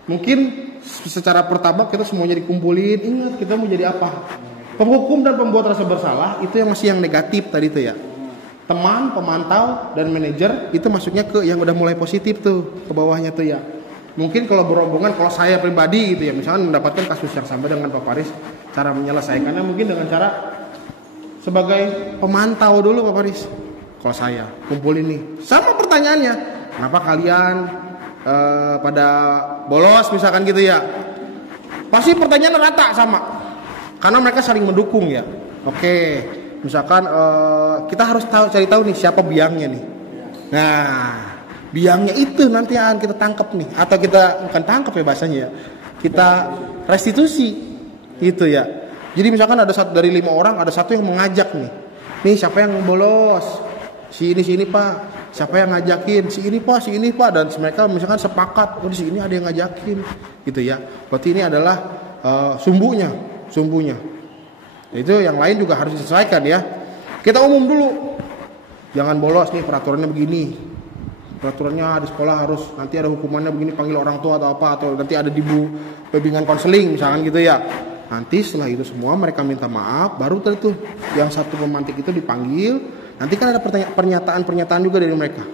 Mungkin secara pertama kita semuanya dikumpulin. Ingat kita mau jadi apa? Penghukum dan pembuat rasa bersalah itu yang masih yang negatif tadi itu ya. Teman, pemantau dan manajer itu masuknya ke yang udah mulai positif tuh ke bawahnya tuh ya. Mungkin kalau berombongan, kalau saya pribadi gitu ya, misalnya mendapatkan kasus yang sama dengan Pak Faris, cara menyelesaikannya mungkin dengan cara sebagai pemantau dulu Pak Faris. Kalau saya kumpulin nih, sama pertanyaannya, kenapa kalian pada bolos misalkan gitu ya? Pasti pertanyaan rata sama, karena mereka saling mendukung ya. Oke, misalkan kita harus cari tahu nih siapa biangnya nih. Nah, biangnya itu nanti akan kita tangkap nih, atau kita bukan tangkap ya bahasanya ya, kita restitusi gitu ya. Jadi misalkan ada satu dari 5 orang, ada satu yang mengajak nih siapa yang bolos, si ini Pak, siapa yang ngajakin, si ini Pak, dan mereka misalkan sepakat, di sini ada yang ngajakin gitu ya. Berarti ini adalah sumbunya. Itu yang lain juga harus disesuaikan ya. Kita umum dulu, jangan bolos nih, peraturannya begini. Peraturannya di sekolah harus nanti ada hukumannya begini, panggil orang tua atau apa, atau nanti ada bimbingan konseling misalkan gitu ya. Nanti setelah itu semua mereka minta maaf, baru tuh yang satu pemantik itu dipanggil. Nanti kan ada pernyataan juga dari mereka.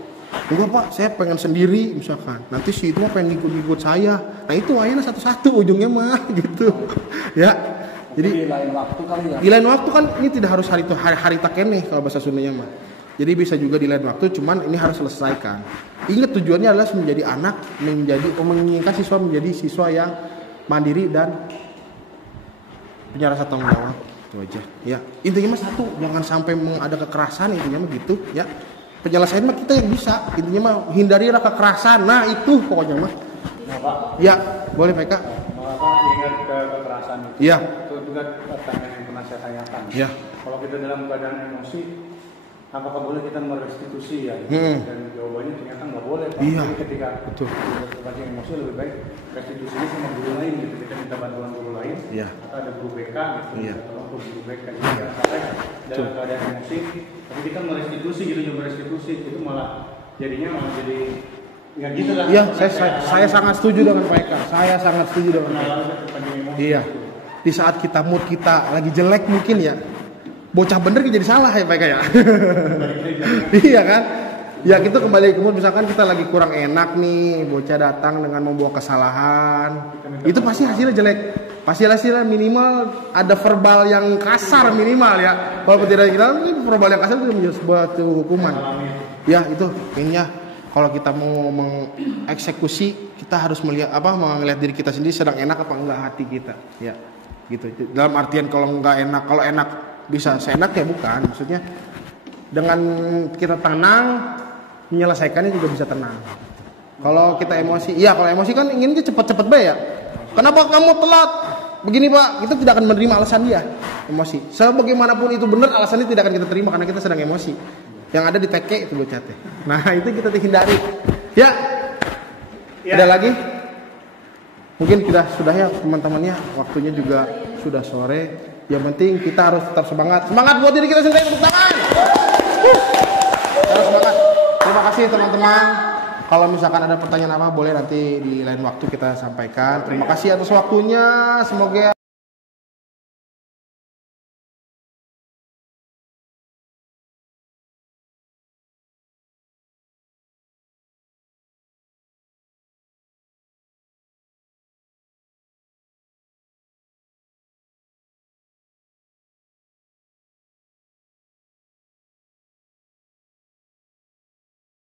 Enggak Pak, saya pengen sendiri misalkan. Nanti si itu mah pengen ikut saya. Nah itu akhirnya satu-satu ujungnya mah gitu. Ya. Jadi di lain waktu kali ya. Di lain waktu kan ini tidak harus hari takene kalau bahasa Sundanya mah. Jadi bisa juga di lain waktu, cuman ini harus selesaikan. Ingat tujuannya adalah menjadi anak, menginginkan siswa menjadi siswa yang mandiri dan punya rasa tanggung jawab. Itu aja. Ya, intinya mah satu, jangan sampai ada kekerasan, intinya mah gitu, ya. Penyelesaian mah kita yang bisa, intinya mah hindarilah kekerasan. Nah, itu pokoknya mah. Nah, Pak. Ya, boleh Pak. Bapak ingat ke kekerasan itu. Iya. Itu juga pertanyaan yang pernah saya tanyakan. Iya. Kalau kita dalam keadaan emosi, apakah boleh kita merestitusi ya? Dan jawabannya ternyata nggak boleh Pak. Iya. Jadi ketika Betul. kita emosi lebih baik restitusinya sama guru lain gitu. Kita minta bantuan guru lain. Iya. Atau ada guru BK gitu. Iya. Tolong ke guru BK. Jadi jangan sampai dalam keadaan emosi, tapi kita merestitusi gitu, coba restitusi itu malah jadinya jadi ya gitu lah. Iya, saya sangat setuju dengan Pak Eka. Saya sangat setuju dengan Pak Eka. Iya. Di saat kita mood kita lagi jelek mungkin ya, bocah bener jadi salah ya Pak Eka ya. Iya kan? Ya kita kembali ke mood, misalkan kita lagi kurang enak nih, bocah datang dengan membawa kesalahan, itu pasti hasilnya jelek. Pasti hasilnya minimal ada verbal yang kasar minimal ya. Kalau tidak kita verbal yang kasar itu menjadi sebuah hukuman. Ya itu intinya. Kalau kita mau mengeksekusi, kita harus melihat melihat diri kita sendiri sedang enak apa enggak hati kita, ya, gitu. Dalam artian kalau enggak enak, kalau enak bisa seenak ya bukan, maksudnya dengan kita tenang menyelesaikannya juga bisa tenang. Kalau kita emosi, iya kalau emosi kan inginnya cepet-cepet ya. Kenapa kamu telat? begini Pak, kita tidak akan menerima alasan dia, emosi. Sebagaimanapun itu benar, alasannya tidak akan kita terima karena kita sedang emosi. Yang ada di teke itu bocatnya. Nah itu kita hindari. Ya. Ada lagi? Mungkin sudah ya teman-temannya. Waktunya juga sudah sore. Yang penting kita harus tetap semangat. Semangat buat diri kita sendiri, tepuk tangan. Harus semangat. Terima kasih teman-teman. Kalau misalkan ada pertanyaan apa boleh nanti di lain waktu kita sampaikan. Terima kasih atas waktunya. Semoga